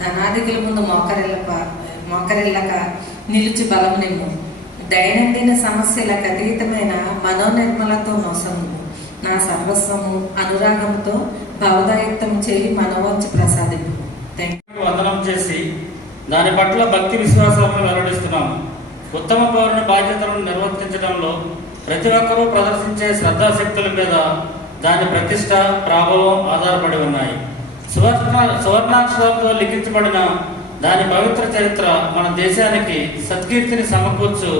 ధనాదికుల ముందు మోకరిల్లక నిలిచి బలమునిమ్ము. దైనందిన సమస్యలకు అతీతమైన మనోనిర్మలతో నొసము. నా సర్వస్వము అనురాగముతో భవదాయుక్తం చేయి మనోవంచి ప్రసాదింపు. వందనం చేసి దాని పట్ల భక్తి విశ్వాసాలను వెల్లడిస్తున్నాము. ఉత్తమ పౌరుని బాధ్యతలను నిర్వర్తించడంలో ప్రతి ఒక్కరూ ప్రదర్శించే శ్రద్ధాశక్తుల మీద దాని ప్రతిష్ట ప్రాభవం ఆధారపడి ఉన్నాయి. సువర్ణాక్షరాలతో లిఖించబడిన దాని పవిత్ర చరిత్ర మన దేశానికి సత్కీర్తిని సమకూర్చు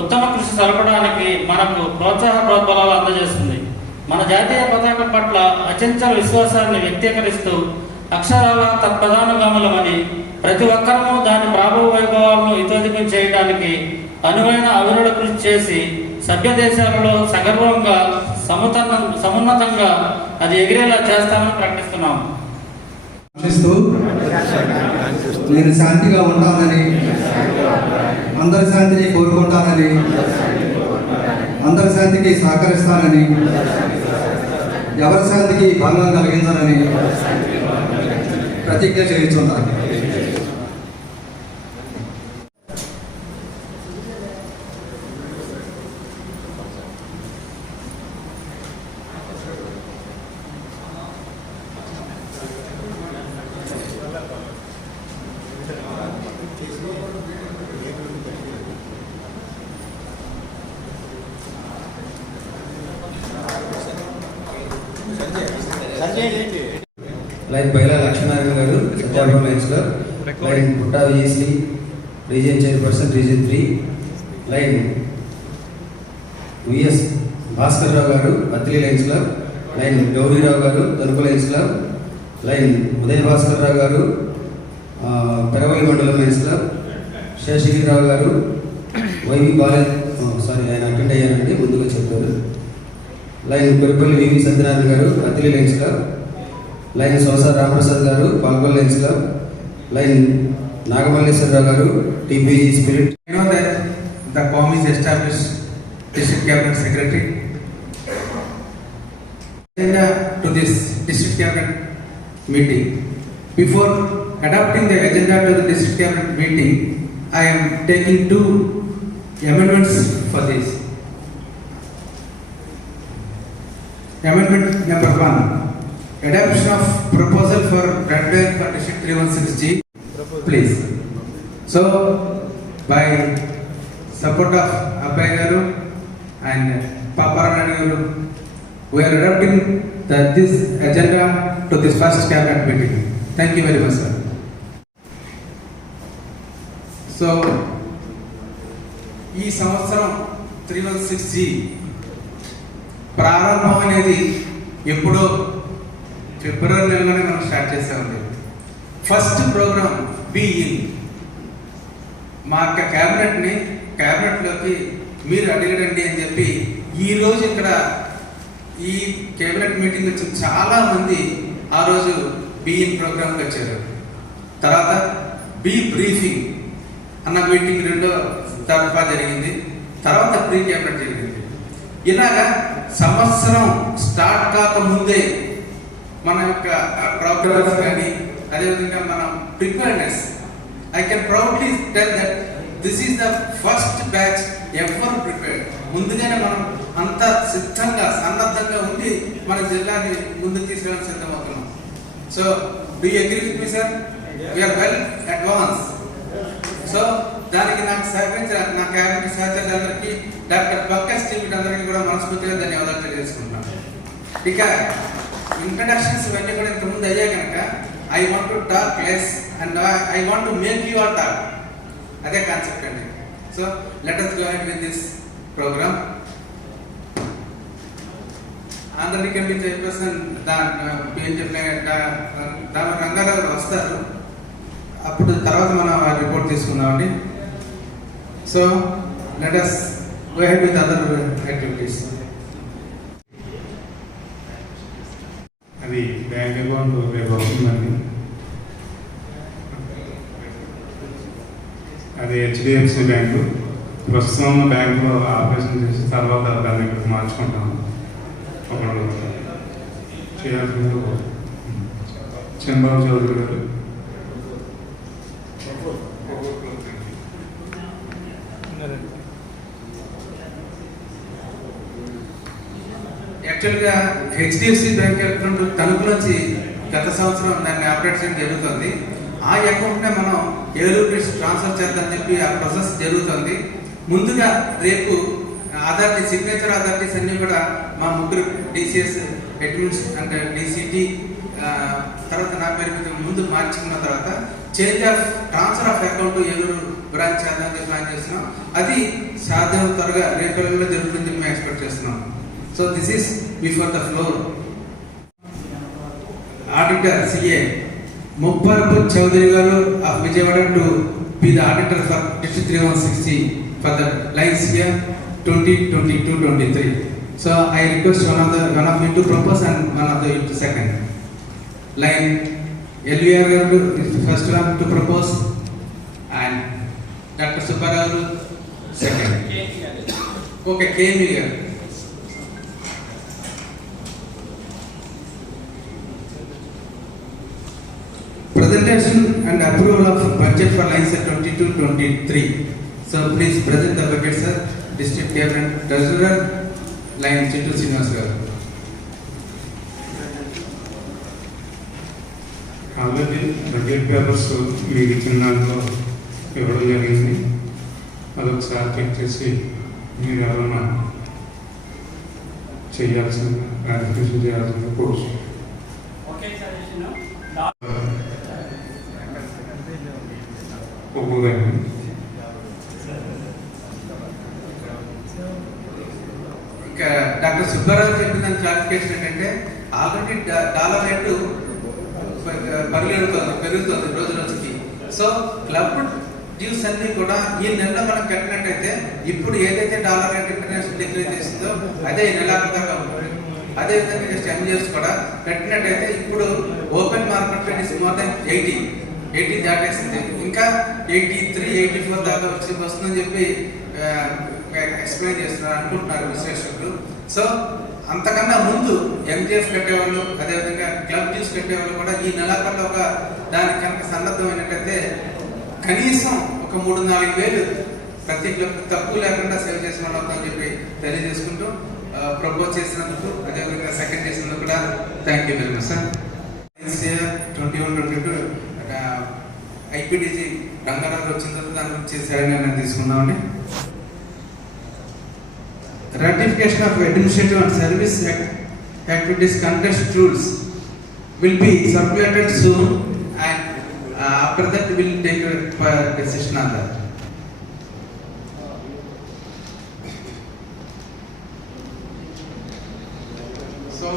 ఉత్తమ కృషి సలపడానికి మనకు ప్రోత్సాహ ప్రోద్బలాలు అందజేస్తుంది. మన జాతీయ పతాకం పట్ల అచంచల విశ్వాసాన్ని వ్యక్తీకరిస్తూ అక్షరాల తత్ప్రధానగాములమని ప్రతి ఒక్కరూ దాని ప్రాభవ వైభవాలను ఇతోధికం చేయడానికి అనువైన అవిరళ కృషి చేసి సభ్య దేశాలలో సగర్వంగా సమున్నతంగా అది ఎగిరేలా చేస్తామని ప్రకటిస్తున్నాము. నేను శాంతిగా ఉంటానని, అందరి శాంతిని కోరుకుంటానని, అందరి శాంతికి సహకరిస్తానని, ఎవరి శాంతికి భంగం కలిగించాలని ప్రతిజ్ఞ చేయించున్నాను. Line Baila Lakshminarayana garu Satyapuram Lions Club, Lion Putta Vijayasri region chairperson region 3, Lion VS Bhaskar Rao garu Attili Lions Club, Lion Gauri Rao garu Tanuku Lions Club, Lion Udaya Bhaskar Rao garu Peravali మండలం లైన్స్ క్లబ్, శేషగిరిరావు గారు వైవి ఆయన అటెండ్ అయ్యారండి, ముందుగా చెప్పారు. Line పెరుపల్లి VV Satyanarayana garu Attili Lions Club, Lion Sosa Ramprasad garu Palakol Lions Club, Lion Nagamalleswara Rao garu TPG spirit. The COM is established District Cabinet Secretary. Agenda to this District Cabinet meeting. Before adopting the agenda to the District Cabinet meeting, I am taking 2 amendments for this. Amendment number 1, adoption of proposal for blood bank for District 316G. Please. So, by support of Abhay Garu and Paparana Garu, we are adopting this agenda to this first cabinet meeting. Thank you very much, sir. So, ఈ సంవత్సరం 316G ప్రారంభం అనేది ఎప్పుడో ఫిబ్రవరి నెలలోనే మనం start చేసామండి. First programme బీఇన్ మా యొక్క క్యాబినెట్లోకి మీరు అడిగడండి అని చెప్పి ఈరోజు ఇక్కడ ఈ కేబినెట్ మీటింగ్ వచ్చిన చాలామంది ఆ రోజు బీఇన్ ప్రోగ్రామ్కి వచ్చారు. తర్వాత బీ బ్రీఫింగ్ అన్న మీటింగ్ 2వ తరఫా జరిగింది. తర్వాత ప్రీ క్యాబినెట్ జరిగింది. ఇలాగా సంవత్సరం స్టార్ట్ కాకముందే మన యొక్క ప్రోగ్రామ్స్ కానీ అదేవిధంగా మనం preparedness, I can proudly tell that this is the first batch ever prepared. ముందుగానే మనం అంత సిద్ధంగా సన్నద్ధంగా ఉండి మన జిల్లాని ముందుకు తీసుకెళ్ళడానికి సిద్ధమవుతున్నాం. So do you agree with me sir? We are well advance. So దానికి నాకు సహకరించిన నా క్యాబినెట్ సహచరులందరికీ, డాక్టర్ బక్కస్ టీమ్ అందరికీ కూడా మనస్ఫూర్తిగా ధన్యవాదాలు తెలియజేసుకుంటున్నాను. ఇక ఇంట్రడక్షన్స్ ఇవన్నీ కూడా ఇంతకుముందు అయ్యా కనుక I want to talk less and I want to make you are talk. అదే కాన్సెప్ట్ అండి. So let us go ahead with this program. Andhra committee chairperson దాని రంగారావు వస్తారు, అప్పుడు తర్వాత మనం రిపోర్ట్ తీసుకుందామండి. So let us go ahead with other activities. అది bank account రేపు వస్తుందండి. అది హెచ్డిఎఫ్సి బ్యాంకు. ప్రస్తుతం ఉన్న బ్యాంకులో ఆపరేషన్ చేసి తర్వాత దాన్ని ఇక్కడ మార్చుకుంటాము. ఒకళ్ళు చేయాల్సిన చంద్రబాబు చౌదరి గారు, యాక్చువల్గా హెచ్డిఎఫ్సి బ్యాంక్ అకౌంట్ తణుకు నుంచి గత సంవత్సరం దాన్ని ఆపరేట్ చేయడం జరుగుతుంది. ఆ అకౌంట్నే మనం ఏలూరు ట్రాన్స్ఫర్ చేద్దామని చెప్పి ఆ ప్రాసెస్ జరుగుతుంది. ముందుగా రేపు అథారిటీ సిగ్నేచర్ అథారిటీస్ అన్నీ కూడా మా ముగ్గురు డిసిఎస్ అడ్మిన్స్ అంటే డిసిటి తర్వాత నా పేరు మీద ముందు మార్చుకున్న తర్వాత change of transfer of account Eluru branch చేద్దామని ప్లాన్ చేస్తున్నాం. అది సాధ్యం త్వరగా రేపటిలో జరుగుతుందని మేము ఎక్స్పెక్ట్ చేస్తున్నాం. So this is before the floor. Auditor CA Mupparapu Chowdary garu of Vijayawada to be the auditor for district 3160 for the Lions year 2022-23. So I request one of you to propose and one of you to second. Line LVR garu is the first one to propose and Dr. Subbarao second. Okay, KM garu. Presentation and approval of budget for lines at 22-23. So please present the budget, sir. District Cabinet Treasurer, line Chittu Srinivas garu. Already budget papers మీకు ఇచ్చిన దాంట్లో ఇవ్వడం జరిగింది. అదొకసారి check చేసి మీరు ఏమన్నా చేయాల్సిన క్లారిఫికేషన్ చేయాల్సిన కోర్సు ఒప్పుగా ఇంకా డాక్టర్ సుబ్బారావు చెప్పిన క్లారిఫికేషన్ ఏంటంటే ఆల్రెడీ డాలర్ రేటు పెరుగుతుంది రోజు రోజుకి. సో క్లబ్ డ్యూస్ అన్ని కూడా ఈ నెలలో మనం కట్టినట్టయితే ఇప్పుడు ఏదైతే డాలర్ రేట్ ఇంటర్నేషనల్ డిక్లేర్ చేసిందో అదే నెలకు దాకా ఉంటుంది. అదేవిధంగా జస్ట్ ఎంజిఎస్ కూడా కట్టినట్టయితే ఇప్పుడు open market rate is more than 80 దాటేసింది. ఇంకా 83, 84 దాకా వస్తుందని చెప్పి ఎక్స్ప్లెయిన్ చేస్తున్నారు అనుకుంటున్నారు విశ్లేషకులు. సో అంతకన్నా ముందు ఎంజిఎఫ్ కట్టేవాళ్ళు అదేవిధంగా క్లబ్ డ్యూస్ కట్టేవాళ్ళు కూడా ఈ నెలాఖరులో ఒక దానికి కనుక సన్నద్ధమైనట్టయితే కనీసం ఒక 3-4 వేలు ప్రతి క్లబ్ తక్కువ లేకుండా సేవ్ చేసిన వాళ్ళు అవుతుందని చెప్పి తెలియజేసుకుంటూ ప్రపోజ్ చేసినందుకు అదేవిధంగా సెకండ్ చేసినందుకు కూడా thank you very much sir. 21-22 IPDG Ranga Rao వచ్చిన తర్వాత దాని గురించి సరైన నిర్ణయం తీసుకున్నామండి. Ratification of administrative and service activities contest rules will be circulated soon and after that we will take a decision on that. So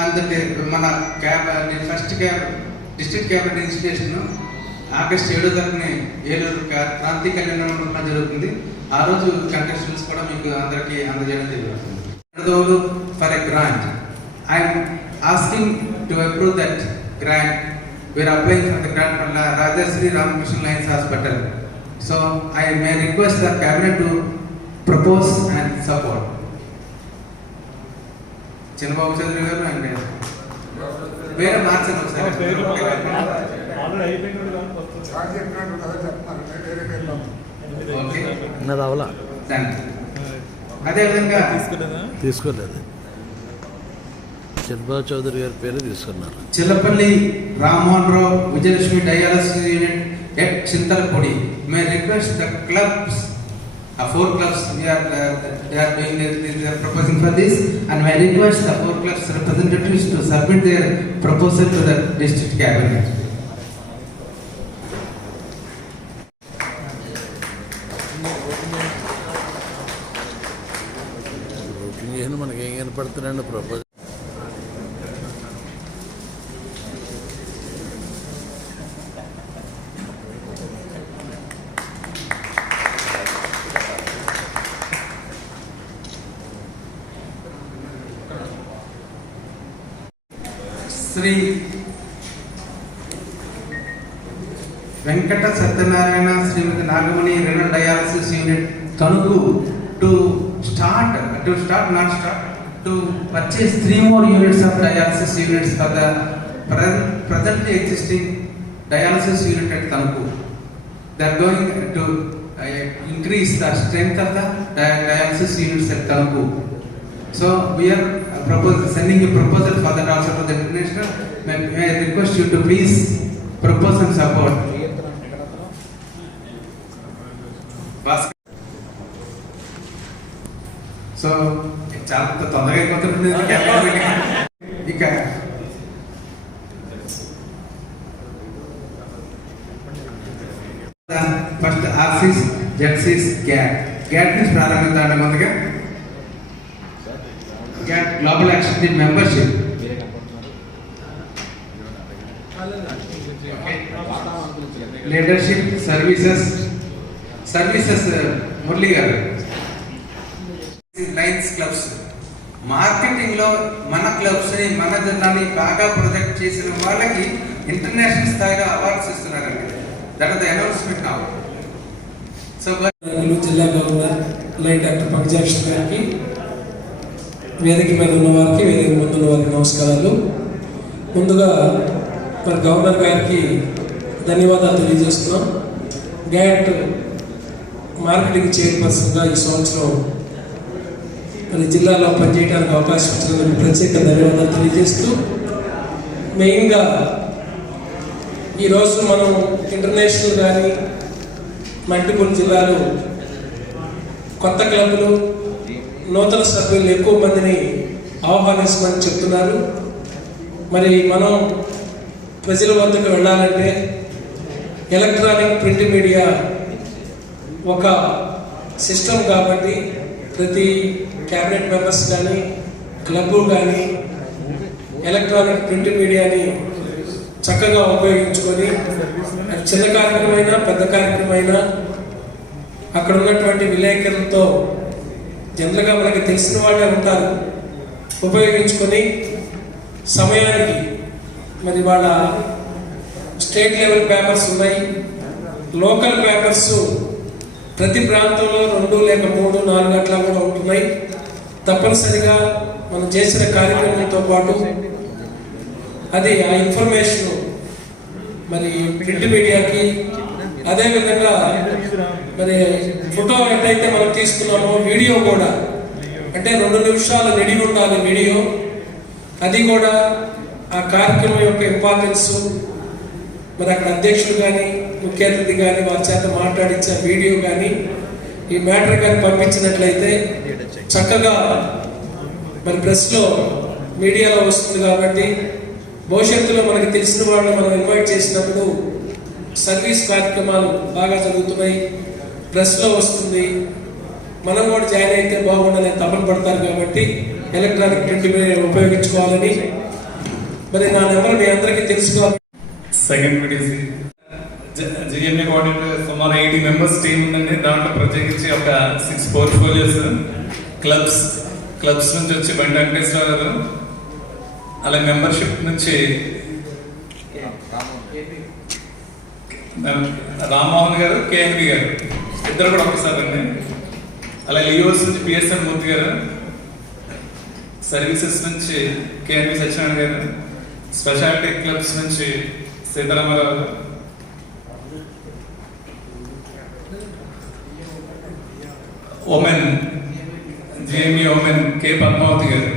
and the mana first district cabinet institution August 7 తారీఖున ఏలూరు క్రాంతి కళ్యాణ మండపంలో జరుగుతుంది. ఆ రోజు contestants కూడా మీకు అందరికీ అందజేయడం జరుగుతుంది. For a grant I'm asking to approve that grant. We are applying for the grant for Rajasri Ramakrishna Lions hospital. So I may request the cabinet to propose and support. Chinnababu Chowdary garu and వేరే మార్చండి ఒకసారి. అదేవిధంగా తీసుకోలేదు. చంద్రబాబు చౌదరి గారి పేరు తీసుకున్నారు. Chillapalli Rammohan Rao Vijayalakshmi dialysis unit at Chintalapudi. May request the clubs, 4 clubs they are doing they are proposing for this, and may request the 4 clubs representatives to submit their proposal to the district cabinet. మనకి ఏం కనపడుతున్నాండి ప్రపోజల్? Shri Venkata Satyanarayana Shrimati Nagamani renal dialysis unit Tanuku to purchase 3 more units of dialysis units for the presently existing dialysis unit at Tanaku. They are going to increase the strength of the dialysis units at Kalku. So we are sending a proposal for that also to the international. May I request you to please propose and support. So చాలా తొందరగా అయిపోతుంది ఇక first ఆర్సిస్ జెడ్సిస్ GATT నుంచి ప్రారంభించాలి. ముందుగా GAT global action membership. Leadership services Murali garu. Lions clubs marketing లో మన clubs ని మన జిల్లాని బాగా ప్రొజెక్ట్ చేసిన వాళ్ళకి ఇంటర్నేషనల్ స్థాయిలో అవార్డ్స్ ఇస్తున్నారండి. That is the announcement now. So జిల్లా గవర్నర్ లైన్ డాక్టర్ పంకజాక్షన్ గారికి, వేదిక మీద ఉన్న వారికి, వేదిక ముందు ఉన్న వారికి నమస్కారాలు. ముందుగా మరి గవర్నర్ గారికి ధన్యవాదాలు తెలియజేస్తున్నాం. గ్యాట్ మార్కెటింగ్ చైర్పర్సన్గా ఈ సంవత్సరం మరి జిల్లాలో పనిచేయడానికి అవకాశం ఇచ్చినందుకు ప్రత్యేక ధన్యవాదాలు తెలియజేస్తూ, మెయిన్గా ఈరోజు మనం ఇంటర్నేషనల్ కానీ మల్టిపుల్ జిల్లాలు కొత్త క్లబ్లు నూతన సభ్యులు ఎక్కువ మందిని ఆహ్వానించమని చెప్తున్నారు. మరి మనం ప్రజల వద్దకు వెళ్ళాలంటే ఎలక్ట్రానిక్ ప్రింట్ మీడియా ఒక సిస్టమ్ కాబట్టి ప్రతి క్యాబినెట్ మెంబర్స్ కానీ క్లబ్బు కానీ ఎలక్ట్రానిక్ ప్రింట్ మీడియాని చక్కగా ఉపయోగించుకొని చిన్న కార్యక్రమమైనా పెద్ద కార్యక్రమమైనా అక్కడ ఉన్నటువంటి విలేకరులతో జనరల్గా మనకి తెలిసిన వాళ్ళే ఉంటారు, ఉపయోగించుకొని సమయానికి మరి వాళ్ళ స్టేట్ లెవెల్ పేపర్స్ ఉన్నాయి, లోకల్ పేపర్స్ ప్రతి ప్రాంతంలో 2 లేక 3, 4 అట్లా కూడా ఉంటున్నాయి. తప్పనిసరిగా మనం చేసిన కార్యక్రమంతో పాటు అది ఆ ఇన్ఫర్మేషన్ మరి ప్రింట్ మీడియాకి, అదేవిధంగా మరి ఫోటో ఎంతైతే మనం తీసుకున్నామో వీడియో కూడా, అంటే 2 నిమిషాలు నిడిగి ఉండాలి వీడియో, అది కూడా ఆ కార్యక్రమం యొక్క ఇంపార్టెన్స్ మరి అక్కడ అధ్యక్షుడు కానీ ముఖ్య అతిథి కానీ వారి చేత మాట్లాడించే వీడియో కానీ ఈ మ్యాటర్ కానీ పంపించినట్లయితే చక్కగా మరి ప్రెస్లో మీడియాలో వస్తుంది. కాబట్టి భవిష్యత్తులో మనకి తెలిసిన వాళ్ళని మనం ఇన్వైట్ చేసినప్పుడు సర్వీస్ కార్యక్రమాలు బాగా జరుగుతున్నాయి, ప్రెస్లో వస్తుంది, మనం కూడా జాయిన్ అయితే బాగుండాలని తపన పడతారు. కాబట్టి ఎలక్ట్రానిక్ ప్రింట్ మీడియా ఉపయోగించుకోవాలని మరి నా నెంబర్ మీ అందరికీ తెలుసుకోవాలి. సెకండ్ మీటింగ్ జిఎంఏ కోఆర్డినేటర్ సుమారు 80 మెంబర్స్ టీం ఉందండి. దాంట్లో ప్రత్యేకించి ఒక 6 పోర్ట్ఫోలియోస్ క్లబ్స్ నుంచి వచ్చి బండి వెంకటేశ్వర గారు, అలాగే మెంబర్షిప్ నుంచి రామ్మోహన్ గారు, కేఎన్బి గారు ఇద్దరు కూడా ఒకసారి అండి. అలాగే లియోస్ నుంచి పిఎస్ఎన్ మూర్తి గారు, సర్వీసెస్ నుంచి కేఎన్బి సత్యనారాయణ గారు, స్పెషాలిటీ క్లబ్స్ నుంచి సీతారామరావు గారు, ఓమెన్ జిఎంఈ ఓమెన్ కే పద్మావతి గారు.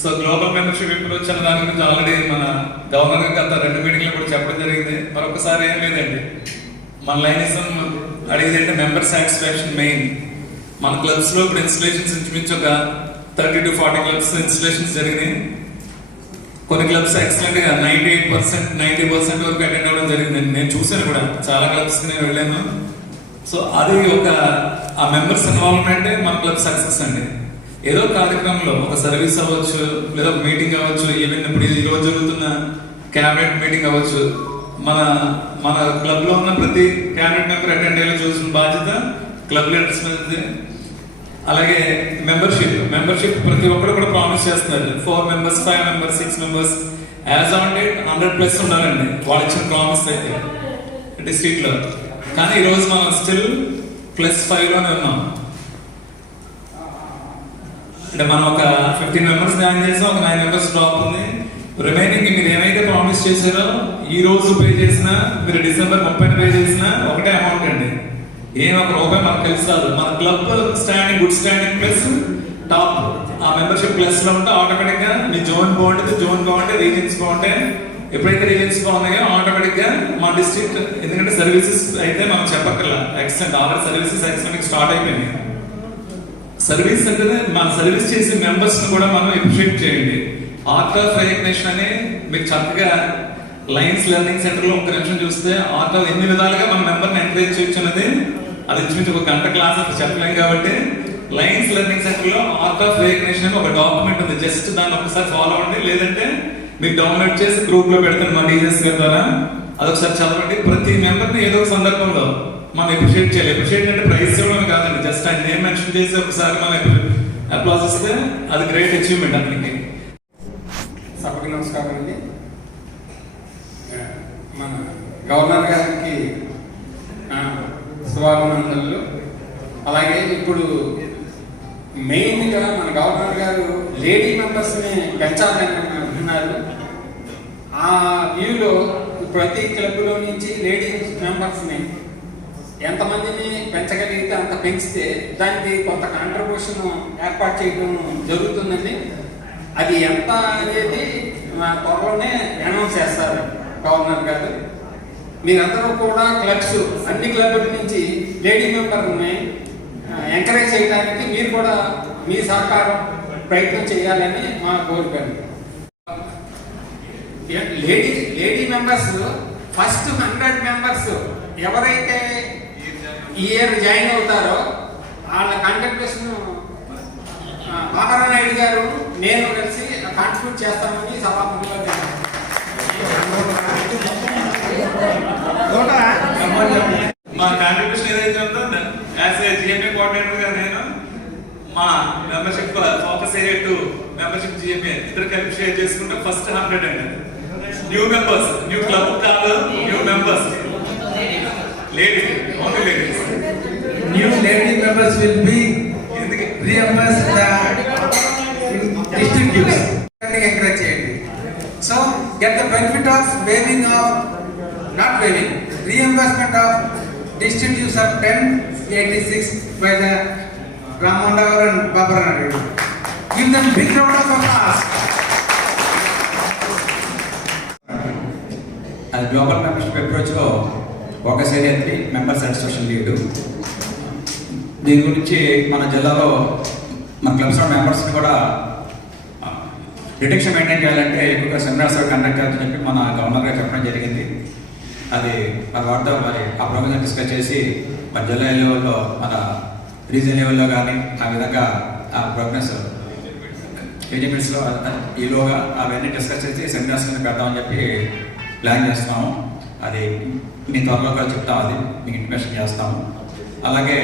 సో గ్లోబల్ మెంబర్షిప్ ఎప్పుడు వచ్చిన దాని గురించి ఆల్రెడీ మన గవర్నర్ గత 2 మీటింగ్లో కూడా చెప్పడం జరిగింది. మరొకసారి ఏం లేదండి, మన లైనిజం అడిగేది అంటే మెంబర్ సాటిస్ఫాక్షన్ మెయిన్. మన క్లబ్స్లో ఇప్పుడు ఇన్స్టలేషన్స్ ఇంచుమించు ఒక 30 to 40 క్లబ్స్ ఇన్స్టలేషన్స్ జరిగినాయి. కొన్ని క్లబ్స్ ఎక్సలెంట్ గా 98%, 90% వరకు అటెండ్ అవ్వడం జరిగింది. నేను చూసాను కూడా, చాలా క్లబ్స్ నేను వెళ్ళాను. సో అది ఒక ఆ మెంబర్స్ ఇన్వాల్వ్మెంటే మన క్లబ్ సక్సెస్ అండి. ఏదో కార్యక్రమంలో ఒక సర్వీస్ అవ్వచ్చు, లేదా ఒక మీటింగ్ అవ్వచ్చు, ఈవెన్ ఇప్పుడు ఈ రోజు జరుగుతున్న క్యాబినెట్ మీటింగ్ అవ్వచ్చు, మన క్లబ్ లో ఉన్న ప్రతి క్యాబినెట్ మెంబర్ అటెండ్ అయ్యేలా చూసిన బాధ్యత క్లబ్ లీడర్స్ మీద. అలాగే మెంబర్షిప్ ప్రతి ఒక్కరు కూడా ప్రామిస్ చేస్తున్నారు. 4 members, 5 members, 6 members as on date 100+ ఉండాలండి వాళ్ళు ఇచ్చిన ప్రామిస్ అయితే డిస్ట్రిక్ట్ లో. కానీ ఈరోజు మనం స్టిల్ +5 లోనే ఉన్నాం. అంటే మనం ఒక 15 members జాయిన్ చేసాం, ఒక 9 members డ్రాప్ ఉంది. రిమైనింగ్ మీరు ఏమైతే ప్రామిస్ చేశారో ఈ రోజు పే చేసినా, మీరు డిసెంబర్ 30 పే చేసినా ఒకటే అమౌంట్ అండి. ఏం ఒక రూపాయి మనకు కలిసి రాదు. మన club standing, good standing plus top ఆ మెంబర్షిప్ ప్లస్ లో ఉంటే ఆటోమేటిక్ గా మీ జోన్ బాగుంటుంది. జోన్ బాగుంటే రీజన్స్ బాగుంటాయి. ఎప్పుడైతే రీజన్స్ బాగున్నాయో ఆటోమేటిక్ గా మా డిస్ట్రిక్ట్, ఎందుకంటే సర్వీసెస్ అయితే మనం చెప్పక్కర్లా, extent already services extent start అయిపోయినాయి. సర్వీస్ అంటే మన సర్వీస్ చేసే మెంబర్స్ ని కూడా మనం అప్రిషియేట్ చేయండి. ఆర్ట్ ఆఫ్ రికగ్నిషన్ అని మీకు చక్కగా లైన్స్ లెర్నింగ్ సెంటర్ లో ఒక నిమిషం చూస్తే ఆర్ట్ ఆఫ్ ఎన్ని విధాలుగా మన మెంబర్ని ఎంకరేజ్ చేయొచ్చు అనేది అది ఇంచుమించు ఒక గంట క్లాస్ అని చెప్పలేం. కాబట్టి లైన్స్ లెర్నింగ్ సెంటర్ లో ఆర్ట్ ఆఫ్ రికగ్నిషన్ అని ఒక డాక్యుమెంట్ ఉంది. జస్ట్ దాన్ని ఒకసారి ఫాలో అవ్వండి, లేదంటే మీకు డౌన్లోడ్ చేసి గ్రూప్ లో పెడతాను మా టీచర్స్ ద్వారా. అదొకసారి చదవండి. ప్రతి మెంబర్ని ఏదో ఒక సందర్భంలో మనం అప్రిషియేట్ చేయాలి. అప్రిషియేట్ అంటే ప్రైజ్ ఇవ్వడం కాదండి, జస్ట్ ఆయన నేమ్ మెన్షన్ చేసి ఒకసారి మనం అప్లాజ్ ఇస్తే అది గ్రేట్ అచీవ్మెంట్ అతనికి. సభకి నమస్కారం అండి. మన గవర్నర్ గారికి శుభాభినందనలు. అలాగే ఇప్పుడు మెయిన్గా మన గవర్నర్ గారు లేడీ మెంబర్స్ని పెంచాలని అంటున్నారు. ఆ వ్యూలో ప్రతి క్లబ్లో నుంచి లేడీ మెంబర్స్ని ఎంతమందిని పెంచగలిగితే అంత పెంచితే దానికి కొంత కాంట్రిబ్యూషన్ ఏర్పాటు చేయడం జరుగుతుందండి. అది ఎంత అనేది త్వరలోనే అనౌన్స్ చేస్తారు గవర్నర్ గారు. మీరందరూ కూడా క్లబ్స్, అన్ని క్లబ్ల నుంచి లేడీ మెంబర్ని ఎంకరేజ్ చేయడానికి మీరు కూడా మీ సహకారం ప్రయత్నం చేయాలని మా కోరిక. లేడీ మెంబర్స్ ఫస్ట్ 100 మెంబర్స్ ఎవరైతే ఈ ఇయర్ జాయిన్ అవుతారో వాళ్ళ కాంట్రిబ్యూషన్ నాయుడు గారు నేను కలిసి కాంట్రిబ్యూట్ చేస్తామని సభాముఖంగా మా కాంట్రిబ్యూషన్ ఏదైతే ఉందో యాజ్ ఏ జిఎంఏ కోఆర్డినేటర్ గా నేను మా membership focus area 2 membership GMA ఇద్దరు కలిపి షేర్ చేసుకుంటే ఫస్ట్ 100 అండి. న్యూ మెంబర్స్, న్యూ క్లబ్ కాదు, new members, ladies, only ladies. New lady members will be reimbursed the district dues. Encourage చేయండి. So get the benefit of waiving of, not waiving, reimbursement of district dues of 1086 by the Ramondavar and Babaranadu. Give them big round of applause. అది global membership అప్రోచ్లో ఒక area 3 member satisfaction lead. దీని గురించి మన జిల్లాలో మన clubs మెంబర్స్ని కూడా రిటెక్షన్ maintain చేయాలంటే ఎక్కువగా సెమినార్స్ కండక్ట్ చేయాలని చెప్పి మన గవర్నర్ గారు చెప్పడం జరిగింది. అది మన వాటితో మరి ఆ ప్రోగ్రామ్ డిస్కస్ చేసి మన జిల్లా లెవెల్లో, మన రీజన్ లెవెల్లో కానీ ఆ విధంగా ఆ ప్రోగ్రెస్ ఏజెంట్స్లో ఈలోగా అవన్నీ డిస్కస్ చేసి సెమినార్స్ కింద పెడతామని చెప్పి ప్లాన్ చేస్తున్నాము. అది మీ త్వరలో కూడా చెప్తాం, అది మీకు ఇన్ఫర్మేషన్ చేస్తాము. అలాగే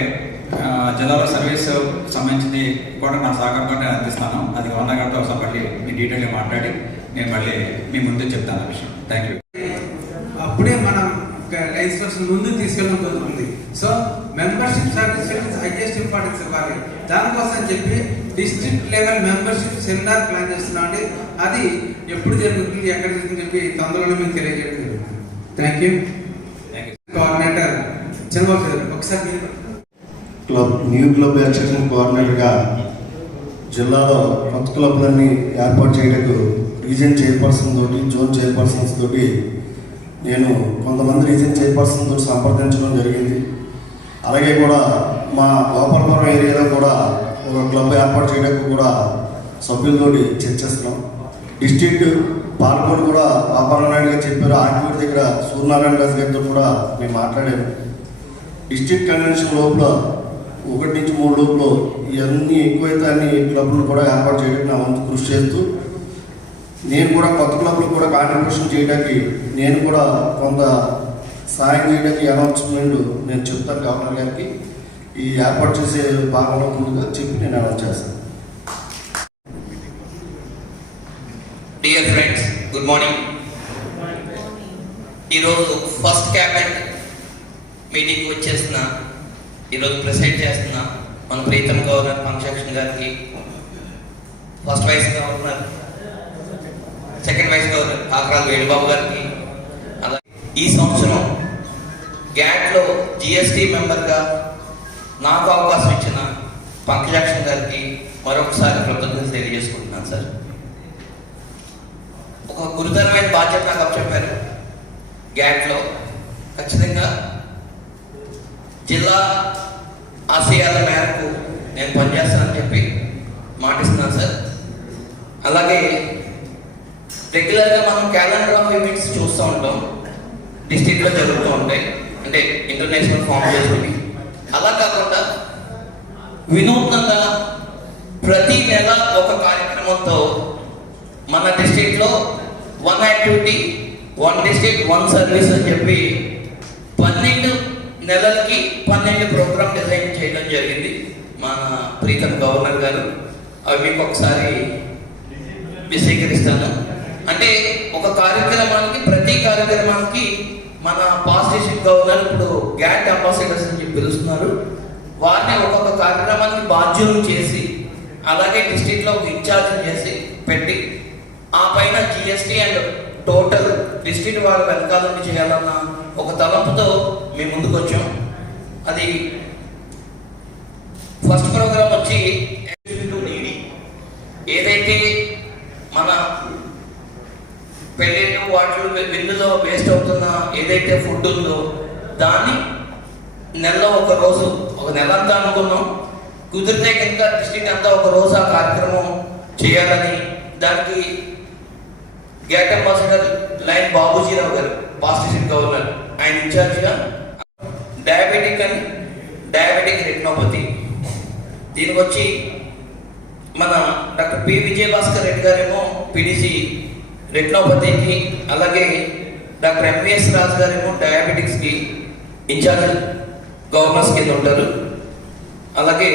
జిల్లాలో సర్వీస్ సంబంధించింది కూడా నా సహకారం కూడా అందిస్తాను. అది గవర్నర్ గారితో ఒకసారి మళ్ళీ మీ డీటెయిల్గా మాట్లాడి నేను మళ్ళీ మీ ముందు చెప్తాను ఆ విషయం. Thank you. అప్పుడే మనం లైసెన్స్ ముందుకు తీసుకెళ్ళడం కుదురుతుంది. So membership satisfaction highest importance ఇవ్వాలి. దానికోసం చెప్పి district level membership seminar plan చేస్తున్నాం అండి. అది ఎప్పుడు జరుగుతుంది, ఎక్కడ జరుగుతుంది చెప్పి తొందరలో మీకు తెలియజేయడం జరుగుతుంది. Thank you. కోఆర్డినేటర్ చంద్రబాబు గారు ఒకసారి మీరు న్యూ క్లబ్ యాక్షన్ కోఆర్డినేటర్గా జిల్లాలో కొత్త క్లబ్లన్నీ ఏర్పాటు చేయడానికి రీజన్ చైర్పర్సన్ తోటి, జోన్ చైర్పర్సన్స్ తోటి నేను కొంతమంది రీజన్ చైర్పర్సన్ తోటి సంప్రదించడం జరిగింది. అలాగే కూడా మా గోపాలపురం ఏరియాలో కూడా ఒక క్లబ్ ఏర్పాటు చేయడానికి కూడా సభ్యులతోటి చర్చిస్తున్నాం. డిస్ట్రిక్ట్ పాల్గొని కూడా బాబారాయణ గారు చెప్పారు. ఆర్టీఓ దగ్గర సూర్యనారాయణ రాజు గారితో కూడా మేము మాట్లాడాము. డిస్ట్రిక్ట్ కన్వెన్షన్ లోపల 1 నుంచి 3 లోపల ఇవన్నీ ఎక్కువైతే అన్ని క్లబ్లు కూడా ఏర్పాటు చేయడానికి నా వంతు కృషి చేస్తూ, నేను కూడా కొత్త క్లబ్లు కూడా కాంట్రిబ్యూషన్ చేయడానికి నేను కూడా కొంత సాయం చేయడానికి అనౌన్స్మెంట్ నేను చెప్తాను గవర్నర్ గారికి. ఈ ఏర్పాటు చేసే భాగంలో ముందుగా చెప్పి నేను అనౌన్స్ చేస్తాను. Dear friends, good morning. ఈరోజు ఫస్ట్ క్యాబినెట్ మీటింగ్ వచ్చేస్తున్న, ఈరోజు ప్రెసైడ్ చేస్తున్న మన ప్రీతం గవర్నర్ పంక్షక్షన్ గారికి, first vice governor second vice governor Kakarala Venubabu గారికి, అలాగే ఈ సంవత్సరం గ్యాట్లో జిఎస్టీ మెంబర్గా నాకు అవకాశం ఇచ్చిన పంకజాక్షన్ గారికి మరొకసారి కృతజ్ఞతలు తెలియజేసుకుంటున్నాను సార్. ఒక గురుతరమైన బాధ్యత నాకు అప్పచెప్పారు గ్యాట్లో. ఖచ్చితంగా జిల్లా ఆశయాల మేరకు నేను పనిచేస్తానని చెప్పి మాటిస్తున్నాను సార్. అలాగే రెగ్యులర్గా మనం క్యాలెండర్ ఆఫ్ ఈవెంట్స్ చూస్తూ ఉంటాం, డిస్ట్రిక్ట్లో జరుగుతూ ఉంటాయి, అంటే ఇంటర్నేషనల్ ఫామ్ చేసుకుని. అలా కాకుండా వినూత్నంగా ప్రతి నెల ఒక కార్యక్రమంతో మన డిస్ట్రిక్ట్లో 1 యాక్టివిటీ 1 డిస్ట్రిక్ట్ 1 సర్వీస్ అని చెప్పి 12 నెలలకి 12 ప్రోగ్రామ్ డిజైన్ చేయడం జరిగింది మన ప్రీతం గవర్నర్ గారు. అవి మీకు ఒకసారి విశేఖరిస్తాను. అంటే ఒక కార్యక్రమానికి, ప్రతి కార్యక్రమానికి మన పాస్ట్ డిస్ట్రిక్ట్ గవర్నర్ ఇప్పుడు గ్యాట్ అంబాసిడర్స్ అని చెప్పి పిలుస్తున్నారు. వారిని ఒక్కొక్క కార్యక్రమానికి బాధ్యులు చేసి, అలాగే డిస్ట్రిక్ట్లో ఒక ఇన్ఛార్జ్ చేసి పెట్టి, ఆ పైన జిఎస్టీ అండ్ టోటల్ డిస్ట్రిక్ట్ వాళ్ళ వెనకాల నుండి చేయాలన్న ఒక తలంపుతో మేము ముందుకు వచ్చాం. అది ఫస్ట్ ప్రోగ్రామ్ వచ్చి ఏదైతే మన పెళ్ళిళ్ళు వాటిలో విందులో వేస్ట్ అవుతున్న ఏదైతే ఫుడ్ ఉందో దాన్ని నెలలో ఒక రోజు, ఒక నెల అంతా అనుకున్నాం. కుదిరితే కనుక డిస్ట్రిక్ట్ అంతా ఒక రోజు ఆ కార్యక్రమం చేయాలని, దానికి గ్యాట్ అంబాసిడర్ లైన్ బాబుజీరావు గారు పాస్ట్ డిస్ట్రిక్ట్ గవర్నర్, ఆయన ఇన్ఛార్జిగా డయాబెటిక్ రెటినోపతి. దీనికి వచ్చి మన డాక్టర్ పి విజయభాస్కర్ రెడ్డి గారేమో పిడిసి రెటినోపతికి, అలాగే డాక్టర్ ఎంవిఎస్ రాజు గారేమో డయాబెటిక్స్కి ఇన్ఛార్జ్ గవర్నర్స్ కింద ఉంటారు. అలాగే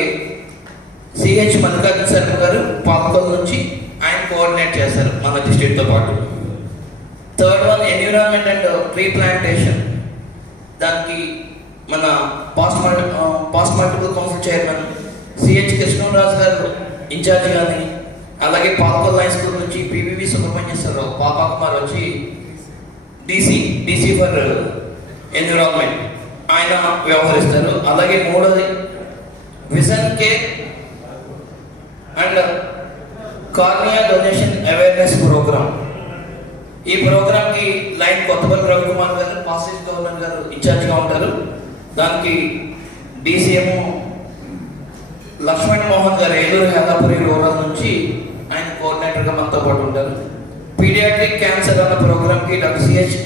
సిహెచ్ మల్లికార్జున శర్మ గారు పాపకొల్ నుంచి ఆయన కోఆర్డినేట్ చేస్తారు మన డిస్ట్రిక్ట్తో పాటు. Third one environment and tree plantation. దానికి మన past multiple council chairman CH Krishnaraju గారు ఇన్ఛార్జ్ కానీ, అలాగే పాల్కొల్ హై స్కూల్ నుంచి పివివి సుబ్రహ్మణ్యేశ్వరరావు పాపా కుమార్ వచ్చి డీసీ ఫర్ ఎన్విరాన్మెంట్ ఆయన వ్యవహరిస్తారు. అలాగే మూడోది vision care and cornea donation awareness programme. ఈ ప్రోగ్రామ్కి లైన్ కొత్తపల్లి రవికుమార్ గారు పాస్ట్ గవర్నర్ గారు ఇన్ఛార్జ్గా ఉంటారు. దానికి డీసీఎం లక్ష్మణ్ మోహన్ గారు ఏలూరు హేలాపురి రూరల్ నుంచి ఆయన కోఆర్డినేటర్గా మనతో పాటు ఉంటారు. పీడియాట్రిక్ క్యాన్సర్ అన్న ప్రోగ్రామ్కి డాక్టర్ సిహెచ్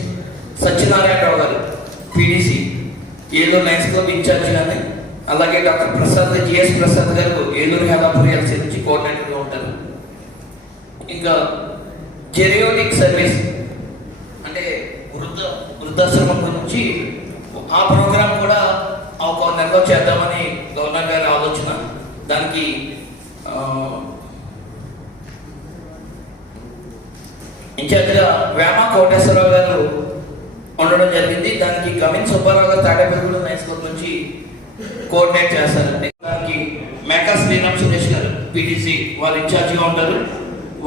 సత్యనారాయణరావు గారు PDC Eluru Lions club incharge కానీ, అలాగే డాక్టర్ ప్రసాద్ జిఎస్ ప్రసాద్ గారు ఏలూరు హేలాపురి ఎల్సీ నుంచి కోఆర్డినేటర్గా ఉంటారు. ఇంకా జెరియోటిక్ సర్వీస్ అంటే వృద్ధాశ్రమం గురించి ఆ ప్రోగ్రామ్ కూడా ఒక నెలలో చేద్దామని గవర్నర్ గారి ఆలోచన. దానికి ఇన్ఛార్జ్గా వేమ కోటేశ్వరరావు గారు ఉండడం జరిగింది. దానికి గమిన్ సుబ్బారావు గారు తాడేపల్లి నైన్ స్కూల్ నుంచి కోఆర్డినేట్ చేస్తారండి. దానికి మేకా శ్రీరామ్ సురేష్ గారు పీటీసీ వారు ఇన్ఛార్జ్గా ఉంటారు.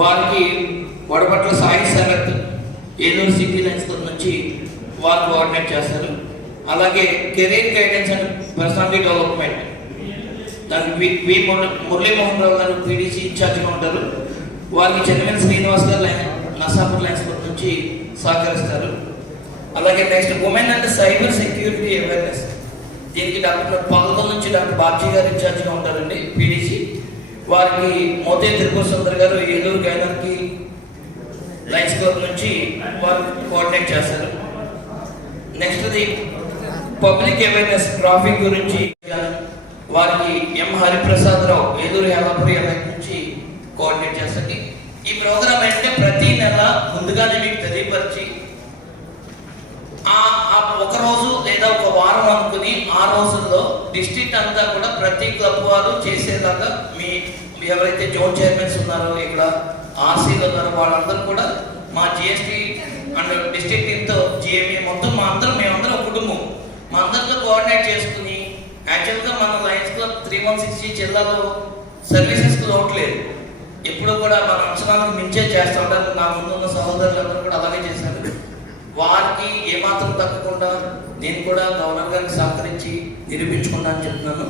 వారికి Vadapatla Sai Sarath Eluru city nine school నుంచి వారు కోఆర్డినేట్ చేస్తారు. అలాగే career guidance and personality development దానికి వి మురళీమోహన్ రావు గారు పీడీసీ ఇన్ఛార్జ్గా ఉంటారు. వారికి చెన్నమేని శ్రీనివాస్ గారు నసాపూర్ లైన్స్ నుంచి సహకరిస్తారు. అలాగే next women and cyber security awareness. దీనికి డాక్టర్ పాల్గొన నుంచి డాక్టర్ బాబ్జీ గారు ఇన్ఛార్జ్గా ఉంటారండి పీడీసీ. వారికి మోతే త్రిపుర సుందర్ గారు ఏలూరు గైనర్కి లైన్స్ క్లబ్ నుంచి వారు కోఆర్డినేట్ చేస్తారు. నెక్స్ట్ది పబ్లిక్ అవేర్నెస్ ట్రాఫిక్ గురించి వారికి ఎం హరిప్రసాద్ రావు ఏలూరు హేలాపురి నుంచి కోఆర్డినేట్ చేస్తుంది. ఈ ప్రోగ్రామ్ అంటే ప్రతి నెల ముందుగానే మీకు తెలియపరిచి ఒక రోజు లేదా ఒక వారం అనుకుని ఆ రోజుల్లో డిస్ట్రిక్ట్ అంతా కూడా ప్రతి క్లబ్ వారు చేసేలాగా మీ ఎవరైతే జోన్ చైర్మన్స్ ఉన్నారో, ఇక్కడ ఆర్సీలు ఉన్నారో వాళ్ళందరూ కూడా మా జిఎస్టీ అండ్ డిస్ట్రిక్ట్ టీమ్తో జిఎంఏ మొత్తం మేమందరం ఒక కుటుంబం మా అందరితో కోఆర్డినేట్ చేసుకుని, యాక్చువల్గా మన లయన్స్ క్లబ్ 3160 జిల్లాలో సర్వీసెస్కి లోటు లేదు. ఎప్పుడు కూడా మన అంచనాలకు మించే చేస్తూ ఉంటారు. నా ముందున్న సహోదరులందరూ కూడా అలాగే చేశారు. వారికి ఏమాత్రం తగ్గకుండా నేను కూడా గవర్నర్ గారికి సహకరించి నిరూపించుకున్నా అని చెప్తున్నాను.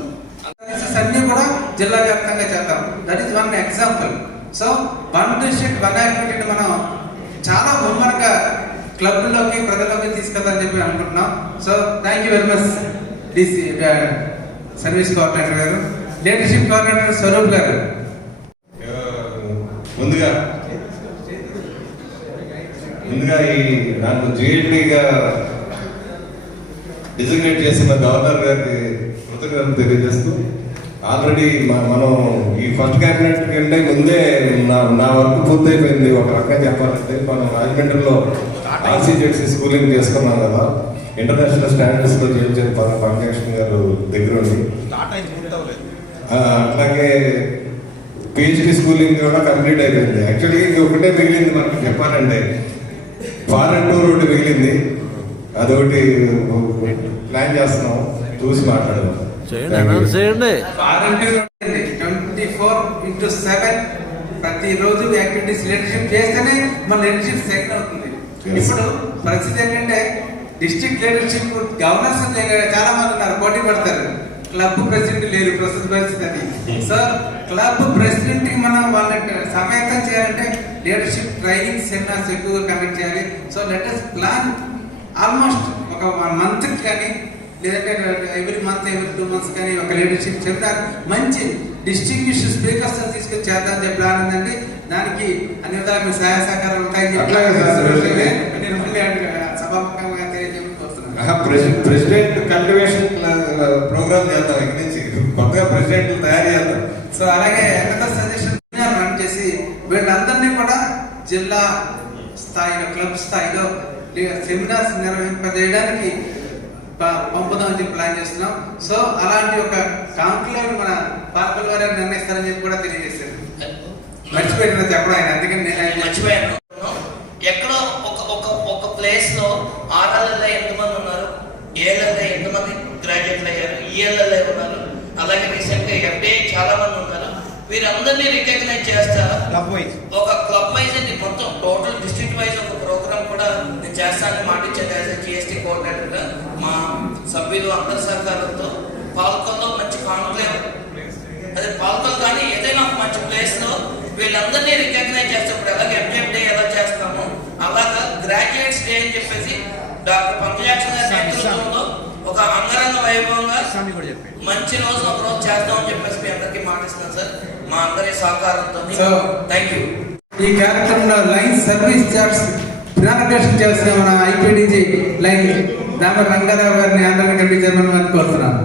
అన్ని కూడా జిల్లా వ్యాప్తంగా చేద్దాం. That is one example. So one district one యాక్టివిటీని మనం చాలా ముమ్మరంగా క్లబ్లోకి ప్రజల్లోకి తీసుకెళ్తామని చెప్పి అనుకుంటున్నాం. So thank you very much DC service coordinator garu, leadership coordinator Swaroop garu. ముందుగా ఈ నాకు జిఎల్టీగా డిజిగ్నేట్ చేసిన గవర్నర్ గారికి కృతజ్ఞతలు తెలియజేస్తూ, ఆల్రెడీ మనం ఈ ఫస్ట్ క్యాబినెట్ కంటే ముందే నా వర్క్ పూర్తయిపోయింది. ఒక రకంగా చెప్పాలంటే మనం రాజమండ్రిలో ఆర్సీజెడ్సీ స్కూలింగ్ చేసుకున్నాం కదా, ఇంటర్నేషనల్ స్టాండర్డ్స్లో చేయించారు పంకజలక్ష్మి గారు దగ్గర ఉండి. అట్లాగే పిహెచ్డి స్కూలింగ్ కూడా కంప్లీట్ అయిపోయింది. యాక్చువల్లీ ఇంకొకటే మిగిలింది మనకి చెప్పాలంటే, ఫారెన్ టూర్ ఒకటి మిగిలింది. అదొకటి ప్లాన్ చేస్తున్నాం, చూసి మాట్లాడదాం. 24/7 ప్రతిరోజు యాక్టివిటీస్ లీడర్షిప్ చేస్తేనే మన లీడర్షిప్ సెకండ్ అవుతుంది. ఇప్పుడు పరిస్థితి ఏంటంటే డిస్ట్రిక్ట్ లీడర్షిప్ గవర్నర్స్ చాలా మంది ఉన్నారు, పోటీ పడతారు. క్లబ్ ప్రెసిడెంట్ లేరు ప్రస్తుత పరిస్థితి అది. సో క్లబ్ ప్రెసిడెంట్ కి మనం వాళ్ళని సమేతం చేయాలంటే లీడర్షిప్ ట్రైనింగ్ సెమినార్స్ ఎక్కువగా కండక్ట్ చేయాలి. So let us plan almost ఒక మంత్ కానీ, లేదంటే ఎవ్రీ మంత్ ఎవ్రీ 2 months కానీ ఒక లీడర్షిప్ సెమినార్ మంచి డిస్టింగ్విష్ స్పీకర్స్ తీసుకొచ్చి చేద్దాం చెప్పి ప్లాన్ ఉందండి. దానికి అన్ని విధాలు మీ సహాయ సహకారాలు ఉంటాయి. నేను మళ్ళీ సభాముఖంగా తెలియజేస్తున్నాను. ప్రెసిడెంట్ కల్టివేషన్ ప్రోగ్రామ్ చేద్దాం, ఇక్కడి నుంచి కొత్తగా ప్రెసిడెంట్ తయారు చేద్దాం. సో అలాగే సజెషన్ రన్ చేసి వీళ్ళందరినీ కూడా జిల్లా స్థాయిలో క్లబ్ స్థాయిలో సెమినార్స్ నిర్వహింపజేయడానికి పంపుదామని చెప్పి ప్లాన్ చేస్తున్నాం. సో అలాంటి ఒక కాంక్లేవ్ మన పార్కుల వారు నిర్ణయిస్తారని చెప్పి కూడా తెలియజేశారు. మర్చిపోయిన చెప్పడం ఆయన, అందుకని నేను మర్చిపోయాను. ఎక్కడో ఒక ప్లేస్ లో ఆర్ఎల్ఎల్ఐ ఎంతమంది ఉన్నారు, ఏఎల్ఎల్ఐ ఎంతమంది గ్రాడ్యుయేట్లు అయ్యారు, ఈఎల్ఎల్ఐ ఉన్నారు, అలాగే రీసెంట్ గా ఎఫ్డిఐ చాలా మంది ఉన్నారు. వీరందరినీ రికగ్నైజ్ చేస్తా ఒక క్లబ్ వైజ్ అండి, మొత్తం టోటల్ డిస్ట్రిక్ట్ వైజ్ ఒక ప్రోగ్రామ్ కూడా నేను చేస్తానని మాటించాను. జిఎస్టీ కోఆర్డినేటర్ గా మా సభ్యులు అందరి సహకారంతో పాల్కొల్లో మంచి కాన్క్లేవ్, అదే పాల్కొల్ కానీ ఏదైనా ఒక మంచి ప్లేస్ లో వీళ్ళందరినీ రికగ్నైజ్ చేసేటప్పుడు ఎలాగ ఎంప్లాయ్ డే ఎలా చేస్తామో అలాగా గ్రాడ్యుయేట్స్ డే అని చెప్పేసి డాక్టర్ పంకజలక్ష్మి గారి నేతృత్వంలో ఒక అంగరంగ వైభవంగా మంచి రోజు ఒక రోజు చేస్తామని చెప్పేసి మీ అందరికీ మాటిస్తున్నాను సార్, మా అందరి సహకారంతో. Thank you. ఈ కార్యక్రమంలో లైన్ సర్వీస్ చార్ట్స్ ఇనాగ్రేషన్ చేసిన మన ఐపీడీజీ లైన్ దామర్ రంగారావు గారిని ఆంధ్ర కమిటీ చైర్మన్ కోరుతున్నాను.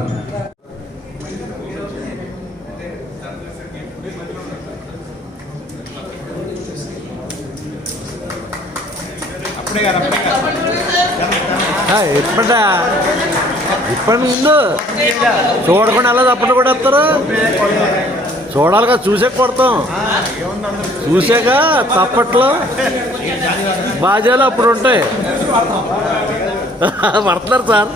ఇప్పటి ముందు చూడకుండా అలా అప్పుడు కూడా వస్తారు. చూడాలి కదా, చూసాక కొడతాం. చూసాక తప్పట్లో బాధ్యాలు అప్పుడు ఉంటాయి. పడుతున్నారు సార్.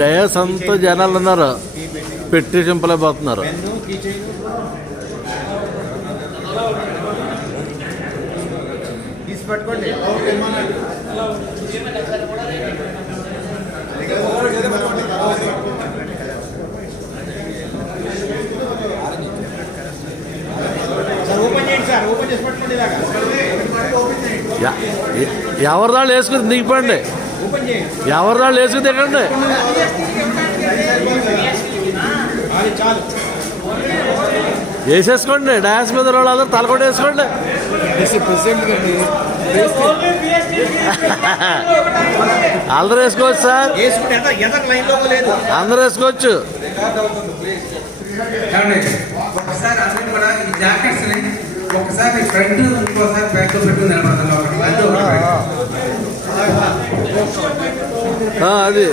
డయాస్ అంతా జనాలు ఉన్నారు, పెట్టి చింపలేకపోతున్నారు. పట్టుకోండి. ఎవరి దాళ్ళు వేసుకుని దిగిపోండి, ఎవరి దాళ్ళు వేసుకుని దిగండి. వేసేసుకోండి, డాన్స్ మీద వాళ్ళందరూ తలకొండ వేసుకోండి. అందరూ వేసుకోవచ్చు సార్, అందరూ వేసుకోవచ్చు. ఒకసారి అందరూ కూడా ఈ జాకెట్స్ ని ఒకసారి ఫ్రంట్ ఇంకోసారి బ్యాక్ పెట్టుకుని నిలబడుతున్నాం. అది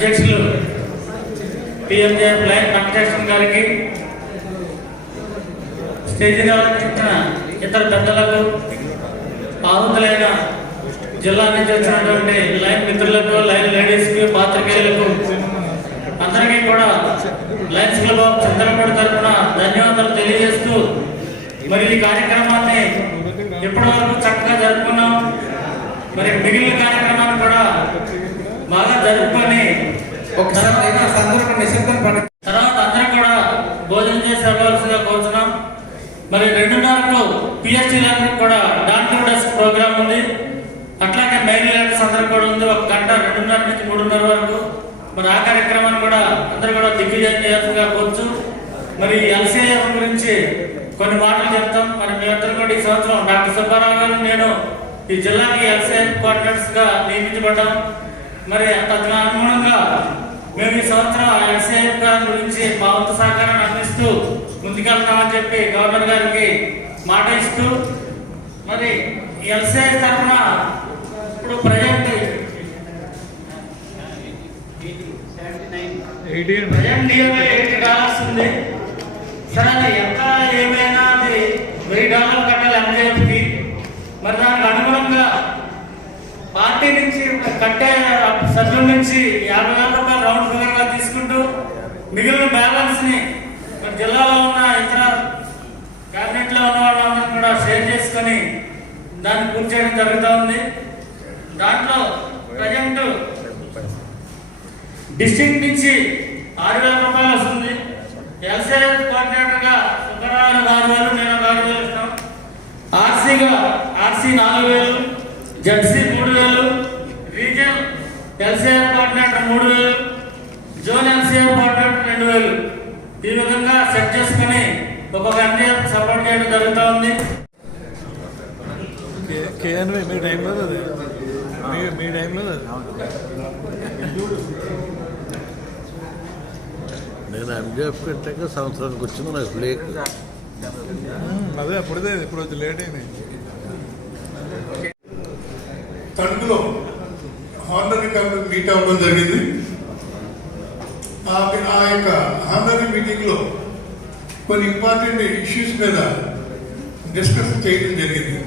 అధ్యక్షులు పిఎంజేఎఫ్ లైన్ వెంకటేశ్వర గారికి, స్టేజీని అలంకరించిన ఇతర పెద్దలకు, ఆహుతులైన జిల్లా నుంచి వచ్చినటువంటి లైన్ మిత్రులకు, లైన్ లేడీస్కి, పాత్రికేయులకు అందరికీ కూడా లయన్స్ క్లబ్ ఆఫ్ చంద్రపూడి తరఫున ధన్యవాదాలు తెలియజేస్తూ, మరి ఈ కార్యక్రమాన్ని ఇప్పటివరకు చక్కగా జరుపుకున్నాం. మరి మిగిలిన కార్యక్రమాన్ని కూడా బాగా జరుపుకొని తర్వాత అందరూ కూడా భోజనం చేసి వెళ్ళవలసిందిగా కోరుతున్నాం. మరి 2:30కు పిఎస్టీ ల్యాబ్ కూడా డాన్ టు డస్క్ ప్రోగ్రామ్ ఉంది. అట్లాగే మెయిన్ ల్యాబ్స్ అందరూ కూడా ఉంది. 1 గంట 2:30 నుంచి 3:30 వరకు. మరి ఆ కార్యక్రమాన్ని కూడా అందరూ కూడా దిగ్విజయం చేయాల్సిందిగా కోరుచు, మరి ఎల్సీఎఫ్ గురించి కొన్ని మాటలు చెప్తాం. మరి మేమిద్దరు కూడా ఈ సంవత్సరం డాక్టర్ సుబ్బారావు గారు, నేను ఈ జిల్లాకి ఎల్సీఎఫ్ కోఆర్డినేటర్స్ గా నియమించబడ్డాం. మరి అనుగుణంగా మేము ఈ సంవత్సరం ఎల్సీఎఫ్ గారి గురించి మా వంతు సహకారాన్ని అందిస్తూ ముందుకెళ్తామని చెప్పి గవర్నర్ గారికి మాట ఇస్తూ, మరి ఎల్సీఎఫ్ తరఫున ఇప్పుడు ప్రజెంట్ $80 ఉంది. సరే అది ఎంత ఏమైనా అది $1000 కట్టాలి ఎంజేఎఫ్కి. మరి దానికి అనుగుణంగా పార్టీ నుంచి కట్టే సభ్యుల నుంచి $50,000 రౌండ్ ఫిగర్గా తీసుకుంటూ మిగిలిన బ్యాలెన్స్ ని మరి జిల్లాలో ఉన్న ఇతర క్యాబినెట్ లో ఉన్న వాళ్ళందరూ కూడా షేర్ చేసుకొని దాన్ని పూర్తి చేయడం జరుగుతూ ఉంది. దాంట్లో ప్రజెంట్ డిస్ట్రిక్ట్ నుంచి $6,000 వస్తుంది. ఎల్సీఎఫ్ కోఆర్డినేటర్ గా సుబ్బారావు గారు 6,000, నేను 6,000 ఇస్తాం. RC 4,000, జడ్సీ 3,000, region LCF coordinator 3,000, zone LCF coordinator 2,000. ఈ విధంగా సెట్ చేసుకుని ఒక్కొక్క ఎంజీఎఫ్ సపోర్ట్ చేయడం జరుగుతూ ఉంది. మీ టైంలో మీ టైంలో నేను ఎంజీఎఫ్ పెట్టాక సంవత్సరానికి వచ్చింది నాకు లేక్. అదే అప్పుడే ఇప్పుడు వచ్చి లేట్ అయింది. తణుకులో హానరీ కమిటీ మీట్ అవ్వడం జరిగింది. ఆ యొక్క హానరీ మీటింగ్లో కొన్ని ఇంపార్టెంట్ ఇష్యూస్ మీద డిస్కస్ చేయడం జరిగింది.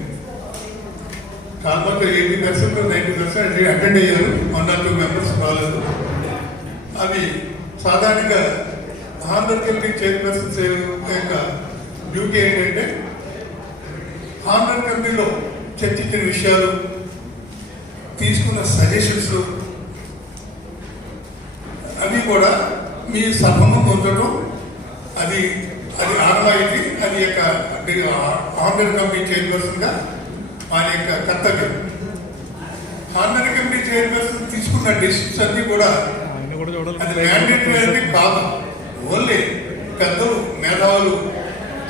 కాకపోతే 80% 90% అటెండ్ అయ్యారు. 1 or 2 మెంబర్స్ రాలేదు. అవి సాధారణంగా హానరీ కమిటీ చైర్పర్సన్స్ యొక్క డ్యూటీ ఏంటంటే హానరీ కమిటీలో చర్చించిన విషయాలు, తీసుకున్న సజెషన్స్ అవి కూడా మీ సభను పొందడం అది ఆనవాయితీ. అది యొక్క హానరీ కమిటీ చైర్పర్సన్గా ఆయన యొక్క కర్తవ్యం. హానరీ కమిటీ చైర్పర్సన్ తీసుకున్న డెసిషన్స్ అన్ని కూడా అది మ్యాండేటరీ అంటే కాదు. ఓన్లీ పెద్దలు, మేధావులు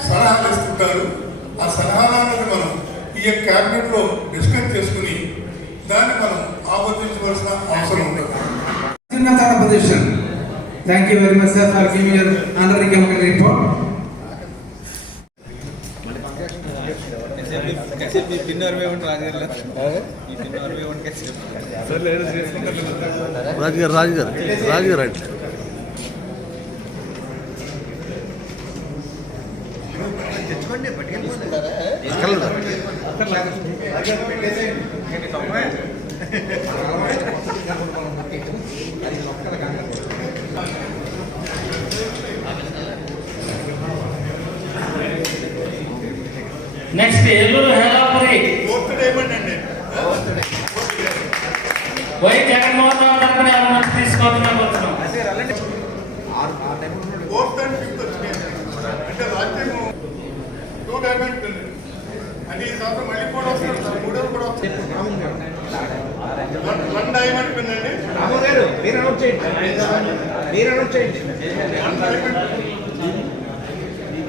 సలహాలు ఇస్తుంటారు. ఆ సలహాలను మనం ఈ యొక్క క్యాబినెట్లో డిస్కస్ చేసుకుని దాన్ని మనం ఆమోదించవలసిన అవసరం ఉంటుంది. Thank you very much, sir, for giving your honorary committee report. Raju garu right. Next Eluru Helapuri Y Jagan Mohan Rao తరఫున ఏమన్నా తీసుకోవాలని అనుకుంటున్నాం. అంటే లాస్ట్ టైం 2 డైమండ్ అది ఈ సంవత్సరం మళ్ళీ కూడా వస్తుంది. 3 కూడా వస్తుంది. 1 డైమండ్ పిన్నండి. మీరు అనౌన్స్ చేయండి. 1 డైమండ్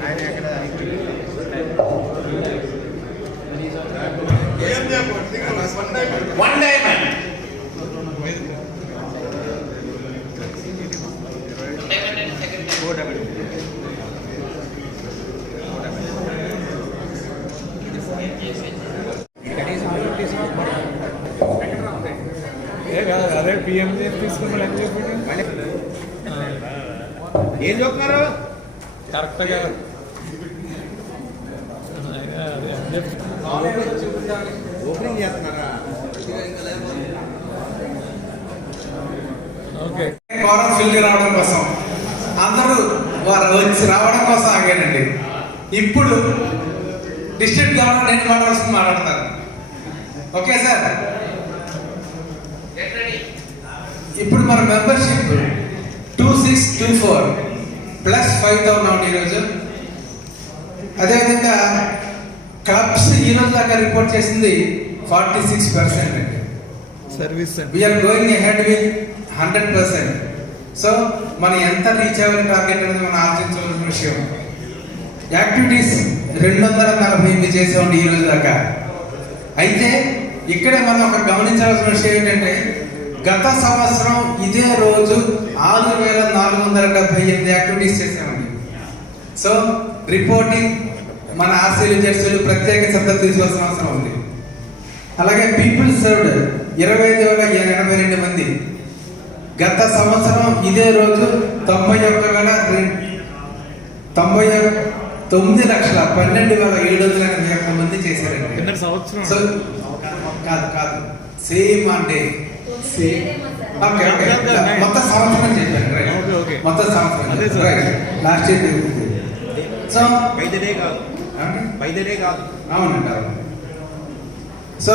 ఆయన ఎక్కడ 1 డైమండ్. అదే ఏం చూస్తున్నారు కరెక్ట్గా ఓపెనింగ్ చేస్తున్నారా? ఓకే, కోరం ఫిల్ రావడం కోసం అందరూ వారు వచ్చి రావడం కోసం ఆగానండి. ఇప్పుడు డిస్ట్రిక్ట్ గవర్నర్ నేను మాట్లాడుతుంది మాట్లాడతాను. ఓకే సార్, ఇప్పుడు మన మెంబర్షిప్ 2624 ప్లస్ 5,000 ఉంది ఈరోజు. అదేవిధంగా క్లబ్స్ ఈరోజు దాకా రిపోర్ట్ చేసింది 46% అండి. Service we're going ahead with 100%. So మనం ఎంత రీచ్ అవ్వాలి టార్గెట్ అనేది మనం ఆలోచించవలసిన విషయం. యాక్టివిటీస్ 248 చేసామండి ఈ రోజు దాకా. అయితే ఇక్కడే మనం ఒక గమనించాల్సిన విషయం ఏంటంటే గత సంవత్సరం ఇదే రోజు 6,478 యాక్టివిటీస్ చేసామండి. సో రిపోర్టింగ్ మన ఆర్సీలు జెడ్సీలు ప్రత్యేక శ్రద్ధ తీసుకోవాల్సిన అవసరం ఉంది. అలాగే పీపుల్ సర్వ్డ్ 25,082 మంది. గత సంవత్సరం ఇదే రోజు 99,12,780 మంది చేశారండి. సో కాదు సేమ్ అంటే మొత్తం సంవత్సరం చెప్పాను. మొత్తం సంవత్సరం లాస్ట్ ఇయర్. సో అవునండి. సో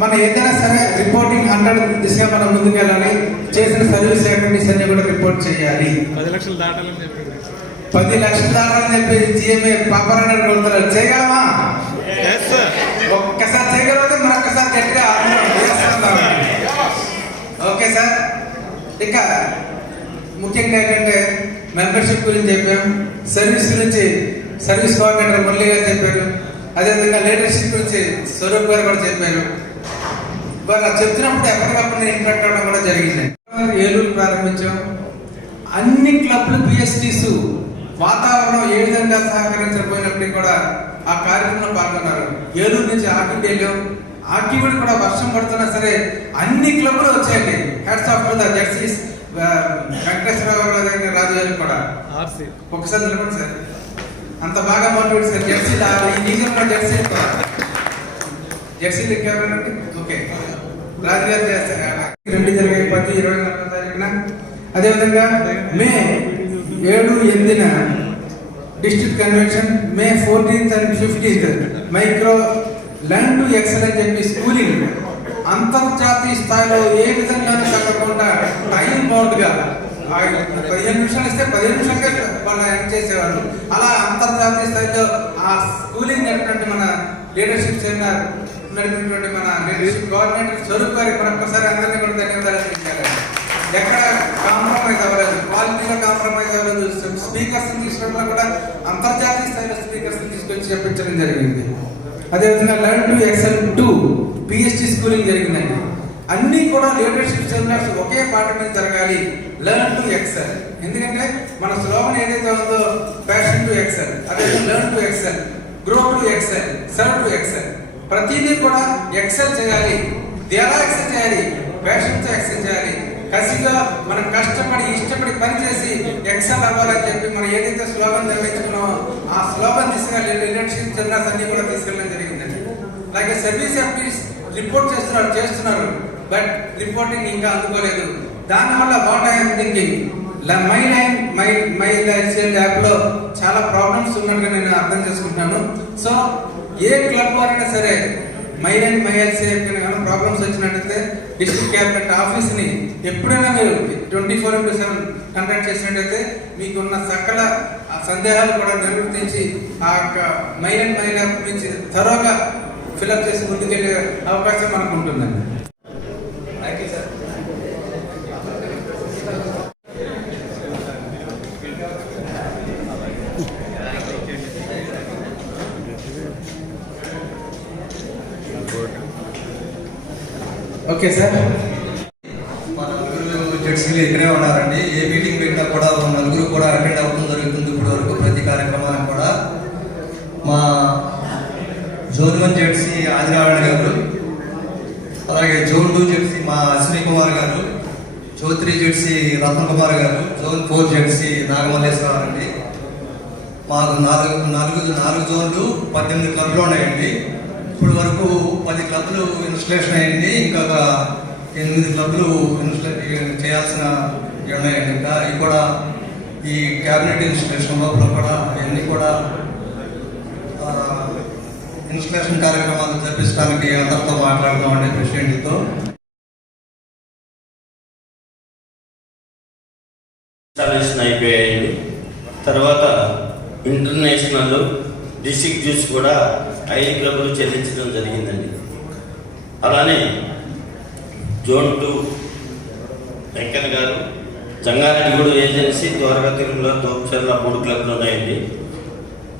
మనం ఏదైనా సరే రిపోర్టింగ్ 100 దిశగా మనం ముందుకెళ్ళాలి. చేసిన సర్వీస్ యాక్టివిటీస్ అన్ని కూడా రిపోర్ట్ చేయాలి. 10 లక్షలు దాటాలని చెప్పి 10 లక్షలు దాటాలని చెప్పి జిఎంఏ పాపరాన్ని కొడతారు. చేయగలమా? ఒక్కసారి చేయగలిగితే మరొక్కసారి గట్టిగా ఓకే సార్. ఇక ముఖ్యంగా ఏంటంటే మెంబర్షిప్ గురించి చెప్పాం, సర్వీస్ గురించి సర్వీస్ కోఆర్డినేటర్ మురళి గారు చెప్పారు. అదేవిధంగా లీడర్షిప్ గురించి స్వరూప్ గారు కూడా చెప్పారు. వాళ్ళు చెప్తున్నప్పుడు ఎప్పటికప్పుడు నేను ఇంట్రాక్ట్ అవ్వడం కూడా జరిగింది. ఏలూరు ప్రారంభించాం. అన్ని క్లబ్లు పిఎస్టీస్ వాతావరణం ఏ విధంగా సహకరించకపోయినప్పటికీ కూడా ఆ కార్యక్రమంలో పాల్గొన్నారు. ఏలూరు నుంచి ఆర్టీవీడు కూడా వర్షం పడుతున్నా సరే అన్ని క్లబ్లు వచ్చాయండి. Heads of the jerseys Venkateswararao గారు రాజు గారికి కూడా ఒకసారి నిలబడి సార్ అంత బాగా మోటివేట్ సార్. జెర్సీలు ఈ రీజన్ జెర్సీలు ఎక్కారండి. ఓకే, రాజుగారు చేస్తారు. 2 జరిగాయి 10, 24 తారీఖున. అదేవిధంగా May 7, 8 district convention, May 14th and 15th micro learn to excel అని చెప్పి స్కూలింగ్ అంతర్జాతీయ స్థాయిలో ఏ విధంగా తగ్గకుండా టైం బౌండ్గా 15 నిమిషాలు ఇస్తే 15 నిమిషాలుగా వాళ్ళు ఎండ్ చేసేవాళ్ళు. అలా అంతర్జాతీయ స్థాయిలో ఆ స్కూలింగ్ నడిపినట్టు మన లీడర్షిప్ సెమినార్ నడిపినటువంటి మన లీడర్షిప్ కోఆర్డినేటర్ స్వరూప్ గారికి మరొకసారి అందరినీ కూడా ధన్యవాదాలు తెలియజేయాలి. ఎక్కడ కాంప్రమైజ్ అవ్వలేదు, క్వాలిటీలో కాంప్రమైజ్ అవ్వలేదు. స్పీకర్స్ తీసుకోవడంలో కూడా అంతర్జాతీయ స్థాయిలో స్పీకర్స్ తీసుకొచ్చి చెప్పించడం జరిగింది. అదేవిధంగా learn to excel 2 PhD schooling జరిగిందండి. అన్నీ కూడా లీడర్షిప్ సెమినార్స్ ఒకే పాట మీద జరగాలి. లర్న్ టు ఎక్సెల్, ఎందుకంటే మన స్లోగన్ ఏదైతే ఉందో ప్యాషన్ టు ఎక్సెల్, అదే learn to excel, grow to excel, serve to excel. ప్రతిదీ కూడా ఎక్సెల్ చేయాలి. ఎలా ఎక్సెల్ చేయాలి? ప్యాషన్ తో ఎక్సెల్ చేయాలి. కసిగా మనం కష్టపడి ఇష్టపడి పనిచేసి ఎక్సెల్ అవ్వాలని చెప్పి మనం ఏదైతే స్లోగన్ నిర్వహించుకున్నామో ఆ స్లోగన్ దిశగా లీడర్షిప్ సెమినార్స్ అన్ని కూడా తీసుకెళ్ళడం జరిగిందండి. అలాగే సర్వీస్ యాక్టివిటీస్ రిపోర్ట్ చేస్తున్నారు బట్ రిపోర్టింగ్ ఇంకా అందుకోలేదు. దానివల్ల what I'm thinking my life app లో చాలా ప్రాబ్లమ్స్ ఉన్నట్టుగా నేను అర్థం చేసుకుంటున్నాను. సో ఏ క్లబ్ వారైనా సరే మైఎల్సీ ప్రాబ్లమ్స్ వచ్చినట్లయితే డిస్ట్రిక్ట్ క్యాబినెట్ ఆఫీస్ ని ఎప్పుడైనా మీరు 24/7 కండక్ట్ చేసినట్లయితే మీకున్న సకల సందేహాలు కూడా నిర్వర్తించి ఆ యొక్క మైల్ నుంచి త్వరగా ఫిల్అప్ చేసి ముందుకెళ్ళే అవకాశం మనకు ఉంటుందండి. Thank you sir. Okay sir, జడ్సీలు ఇక్కడే ఉన్నారండి. ఏ మీటింగ్ పెట్టినా కూడా 4 కూడా అటెండ్ అవ్వడం జరుగుతుంది. ఇప్పటి వరకు ప్రతి కార్యక్రమానికి కూడా మా జోన్ 1 జడ్సీ ఆదినారాయణ గారు, అలాగే జోన్ 2 జడ్సీ మా అశ్విని కుమార్ గారు, జోన్ 3 జెడ్సీ రత్న కుమార్ గారు, జోన్ 4 జెడ్సీ నాగమల్లేశ్వరరావు అండి. మాకు నాలుగు జోన్లు 18 క్లబ్లు ఉన్నాయండి. ఇప్పుడు వరకు 10 క్లబ్లు ఇన్స్టలేషన్ అయ్యింది. ఇంకొక 8 క్లబ్లు చేయాల్సిన ఉన్నాయండి. ఇంకా ఇవి కూడా ఈ క్యాబినెట్ ఇన్స్టలేషన్ లోపల కూడా ఇవన్నీ కూడా ఇన్స్టలేషన్ కార్యక్రమాలు జరిపించడానికి అందరితో మాట్లాడుతామండి ప్రెసిడెంట్తో. ఇన్స్టాలేషన్ అయిపోయాయండి. తర్వాత ఇంటర్నేషనల్ డిస్ట్రిక్ట్ డ్యూస్ కూడా 5 క్లబ్లు చెల్లించడం జరిగిందండి. అలానే జోన్ 2 వెంకన్న గారు, జంగారెడ్డిగూడ ఏజెన్సీ, ద్వారకా తిరుమల, తోపుచెర్ల 3 క్లబ్లు ఉన్నాయండి.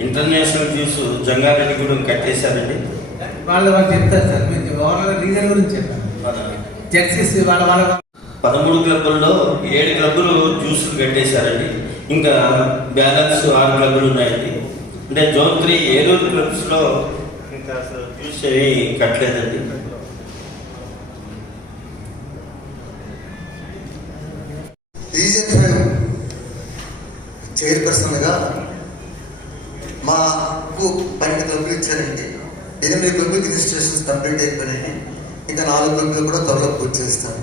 ఇంటర్నేషనల్ డ్యూస్ జంగారెడ్డిగూడెం కట్టేశారండి. వాళ్ళు చెప్తారు సార్, మీరు ఓవరాల్ రీజన్ గురించి చెప్పండి. జెడ్సీస్ వాళ్ళ 13 క్లబ్బుల్లో 7 క్లబ్బులు జ్యూసులు కట్టేశారండి. ఇంకా బ్యాలెన్స్ 6 క్లబ్బులు ఉన్నాయండి. అంటే జోన్ 3 ఏలూరు క్లబ్స్లో ఇంకా అసలు జ్యూస్ ఏమీ కట్టలేదండి. రీజన్ 5 చైర్పర్సన్గా మాకు 12 క్లబ్లు ఇచ్చారండి. 8 క్లబ్లకి రిజిస్ట్రేషన్స్ కంప్లీట్ అయిపోయినాయి. ఇంకా 4 క్లబ్లు కూడా త్వరలో పూర్తి చేస్తాను.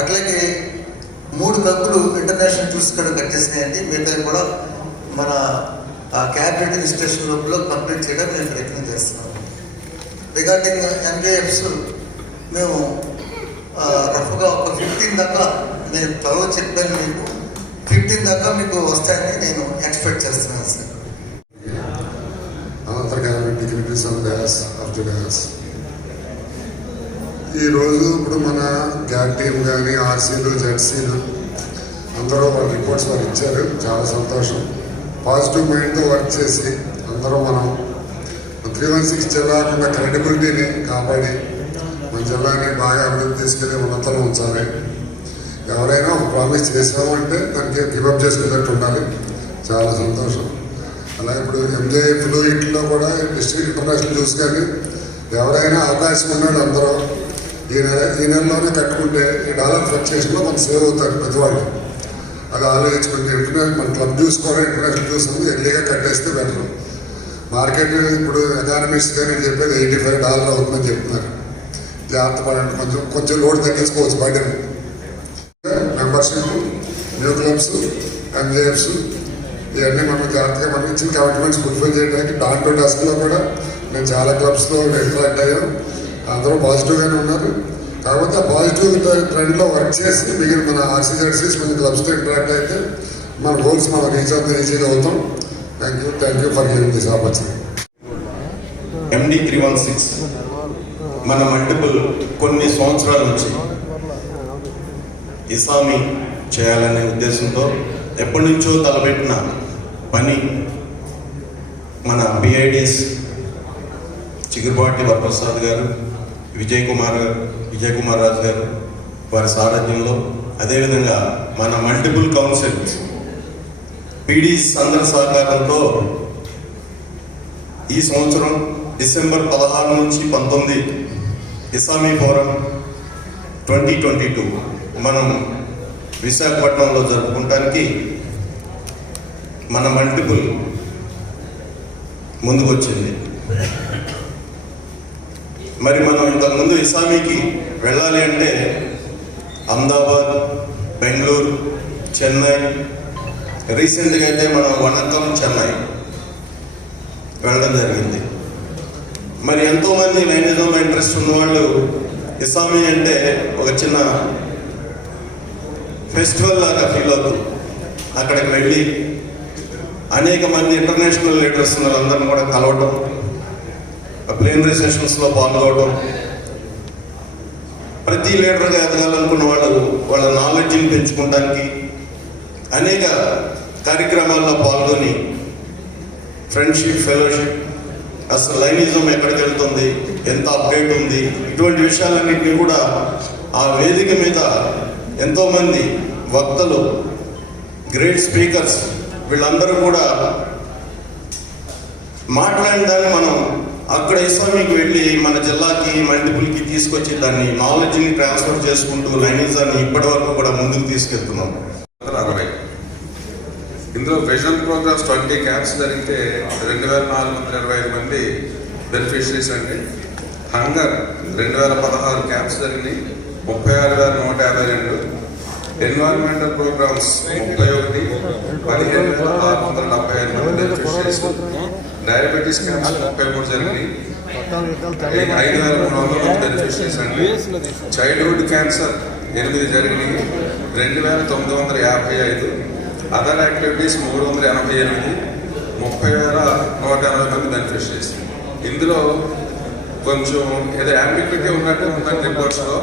అట్లాగే 3 క్లబ్లు ఇంటర్నేషనల్ టూర్స్ కూడా కట్టేసినాయండి. మిగతా కూడా మన క్యాబినెట్ రిజిస్ట్రేషన్ లోపల కంప్లీట్ చేయడం మేము ప్రయత్నం చేస్తున్నాం. రిగార్డింగ్ ఎంజేఎఫ్స్ మేము రఫ్గా ఒక 15 దాకా నేను త్వరలో చెప్పాను. మీకు 15 దాకా మీకు వస్తాయని నేను ఎక్స్పెక్ట్ చేస్తున్నాను సార్. ఈరోజు ఇప్పుడు మన గ్యాట్ టీమ్ కానీ ఆర్సీలు జెడ్సీలు అందరూ వాళ్ళ రిపోర్ట్స్ వాళ్ళు ఇచ్చారు. చాలా సంతోషం. పాజిటివ్ మైండ్తో వర్క్ చేసి అందరూ మనం 316 జిల్లాకున్న క్రెడిబిలిటీని కాపాడి మన జిల్లాని బాగా అభివృద్ధి తీసుకెళ్ళి ఉన్నతలో ఉంచాలి. ఎవరైనా ఒక ప్రామిస్ చేసామంటే దానికి గివప్ చేసుకున్నట్టు ఉండాలి. చాలా సంతోషం. అలాగే ఇప్పుడు ఎంజేఎఫ్లు ఇంట్లో కూడా డిస్ట్రిక్ట్ ఇంటర్నేషనల్ చూసి కానీ ఎవరైనా అవకాశం ఉన్నాడు అందరూ ఈ నెలలోనే కట్టుకుంటే ఈ డాలర్ ఫ్లక్చుయేషన్లో మనం సేవ్ అవుతారు ప్రతి వాళ్ళు. అది ఆలోచించుకుంటే ఇంటర్నేషనల్ మన క్లబ్ డ్యూస్ కూడా ఇంటర్నేషనల్ డ్యూస్ ఉంది ఎర్లీగా కట్టేస్తే బెటర్. మార్కెట్ ఇప్పుడు ఎకానమిస్ట్గా నేను చెప్పేది $85 అవుతుందని చెప్తున్నారు. జాగ్రత్త పడండి. కొంచెం లోడ్ తగ్గించుకోవచ్చు బయట. మెంబర్షిప్, న్యూ క్లబ్స్, ఎంజేఎఫ్స్ ఇవన్నీ మనం జాగ్రత్తగా మనం ఇచ్చిన కమిట్మెంట్స్ ఫుల్ఫిల్ చేయడానికి డాన్ టు డస్క్లో కూడా నేను చాలా క్లబ్స్లో ఇంటరాక్ట్ అయ్యాం. అందరూ పాజిటివ్గానే ఉన్నారు. కాకపోతే ఆ పాజిటివ్ ట్రెండ్లో వర్క్ చేసి మిగిలిన మన ఆర్సీజెడ్సీస్ కొన్ని క్లబ్స్తో ఇంటరాక్ట్ అయితే మన గోల్స్ మనం రీచ్ అవుతాం, ఈజీగా అవుతాం. Thank you for giving this opportunity. MD 316 మన మల్టిపుల్ కొన్ని సంవత్సరాల నుంచి ఇసామి చేయాలనే ఉద్దేశంతో ఎప్పటి నుంచో తలపెట్టిన పని మన BIDs చిగురుపాటి వరప్రసాద్ గారు, విజయ్ కుమార్ రాజు గారు వారి సారథ్యంలో, అదేవిధంగా మన మల్టిపుల్ కౌన్సిల్స్ PDs అందరి సహకారంతో ఈ సంవత్సరం డిసెంబర్ 16 నుంచి 19 ఇసామి ఫోరం 2022 మనం విశాఖపట్నంలో జరుపుకోవడానికి మన మల్టిపుల్ ముందుకొచ్చింది. మరి మనం ఇంతకుముందు ఇసామీకి వెళ్ళాలి అంటే అహ్మదాబాద్, బెంగళూరు, చెన్నై, రీసెంట్గా అయితే మనం వనక్కం, చెన్నై వెళ్ళడం జరిగింది. మరి ఎంతోమంది లైనిజంలో ఇంట్రెస్ట్ ఉన్నవాళ్ళు ఇసామీ అంటే ఒక చిన్న ఫెస్టివల్ లాగా ఫీల్ అవుతుంది. అక్కడికి వెళ్ళి అనేక మంది ఇంటర్నేషనల్ లీడర్స్ వాళ్ళందరినీ కూడా కలవటం, ప్లేనరీ సెషన్స్లో పాల్గొనడం, ప్రతి లీడర్గా ఎదగాలనుకున్న వాళ్ళు వాళ్ళ నాలెడ్జ్ని పెంచుకోవడానికి అనేక కార్యక్రమాల్లో పాల్గొని ఫ్రెండ్షిప్, ఫెలోషిప్, అసలు లైనిజం ఎక్కడికి వెళ్తుంది, ఎంత అప్డేట్ ఉంది, ఇటువంటి విషయాలన్నింటినీ కూడా ఆ వేదిక మీద ఎంతోమంది వక్తలు, గ్రేట్ స్పీకర్స్ వీళ్ళందరూ కూడా మాట్లాడిన దాన్ని మనం అక్కడ ఇస్లామిక్ వెళ్ళి మన జిల్లాకి మల్టిపుల్కి తీసుకొచ్చి దాన్ని నాలెడ్జ్ని ట్రాన్స్ఫర్ చేసుకుంటూ లైనిజాన్ని ఇప్పటి వరకు కూడా ముందుకు తీసుకెళ్తున్నాం. 60 ఇందులో విజన్ ప్రోగ్రామ్స్ 20 క్యాంప్స్ జరిగితే 2425 మంది బెనిఫిషరీస్ అండి. హంగర్ 2016 క్యాంప్స్ జరిగినాయి, 36,152. ఎన్వైరన్మెంటల్ ప్రోగ్రామ్స్ 31, 15,675 మంది బెనిఫిషరీస్. డయాబెటీస్ క్యాంప్స్ 33 జరిగినాయి, 5,300 మంది బెనిఫిషరీస్ అండి. చైల్డ్హుడ్ క్యాన్సర్ 8 జరిగినాయి, 2,955. అదర్ యాక్టివిటీస్ 388, 30,180 మంది బెనిఫిషరీస్. ఇందులో కొంచెం ఏదో యాంబిగ్విటీ ఉన్నట్టు ఉందండి రిపోర్ట్స్లో.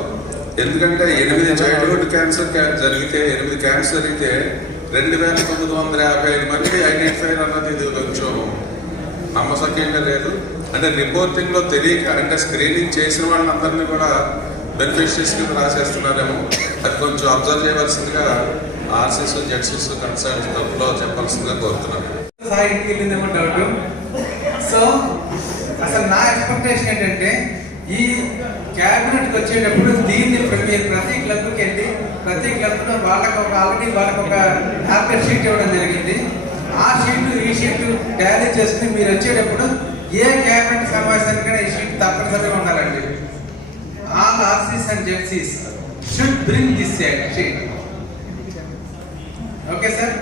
ఎందుకంటే 8 చైల్డ్హుడ్ క్యాన్సర్ జరిగితే 8 క్యాన్సర్ జరిగితే 2,955 మంది ఐడెంటిఫై అన్నది ఇది కొంచెం నమ్మసక్యంగా లేదు. అంటే రిపోర్టింగ్లో తెలియక, అంటే స్క్రీనింగ్ చేసిన వాళ్ళందరినీ కూడా బెనిఫిషరీస్ కింద రాసేస్తున్నారేమో. అది కొంచెం అబ్జర్వ్ చేయవలసిందిగా ఆర్సీస్, జెడ్సీస్ కన్సర్న్ తప్పులో చెప్పాల్సిందిగా కోరుతున్నాను. ఇంటికి వెళ్ళిందేమో డౌట్. సో అసలు నా ఎక్స్పెక్టేషన్ ఏంటంటే ఈ క్యాబినెట్కి వచ్చేటప్పుడు దీన్ని ప్రతి క్లబ్కి వెళ్ళి ప్రతి క్లబ్లో ఆల్రెడీ వాళ్ళకి ఒక టార్గెట్ షీట్ ఇవ్వడం జరిగింది. ఆ షీట్ ఈ షీట్ టాలీ చేసుకుని మీరు వచ్చేటప్పుడు ఏ క్యాబినెట్ సమావేశానికైనా ఈ షీట్ తప్పనిసరిగా ఉండాలండి. All RCs and జెడ్సీస్ should bring this sheet. Okay sir,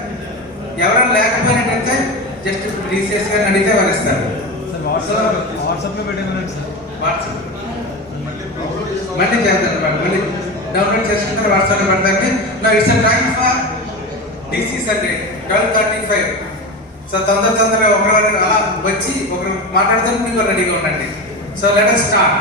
ఎవరైనా లేకపోయినట్టయితే జస్ట్ టీసీఎస్ గారిని అడిగితే వారు ఇస్తారు. వాట్సాప్లో పెట్టాను సార్, వాట్సాప్ మళ్ళీ చేద్దాం, మళ్ళీ డౌన్లోడ్ చేసుకుంటారు, వాట్సాప్లో పెడతానికి. నా ఇట్స్ టైం ఫర్ డిసీస్ అండి 12:35. సో తొందరగా ఒకరు అలా వచ్చి ఒకరు మాట్లాడితే మీకు రెడీగా ఉండండి. So let us start.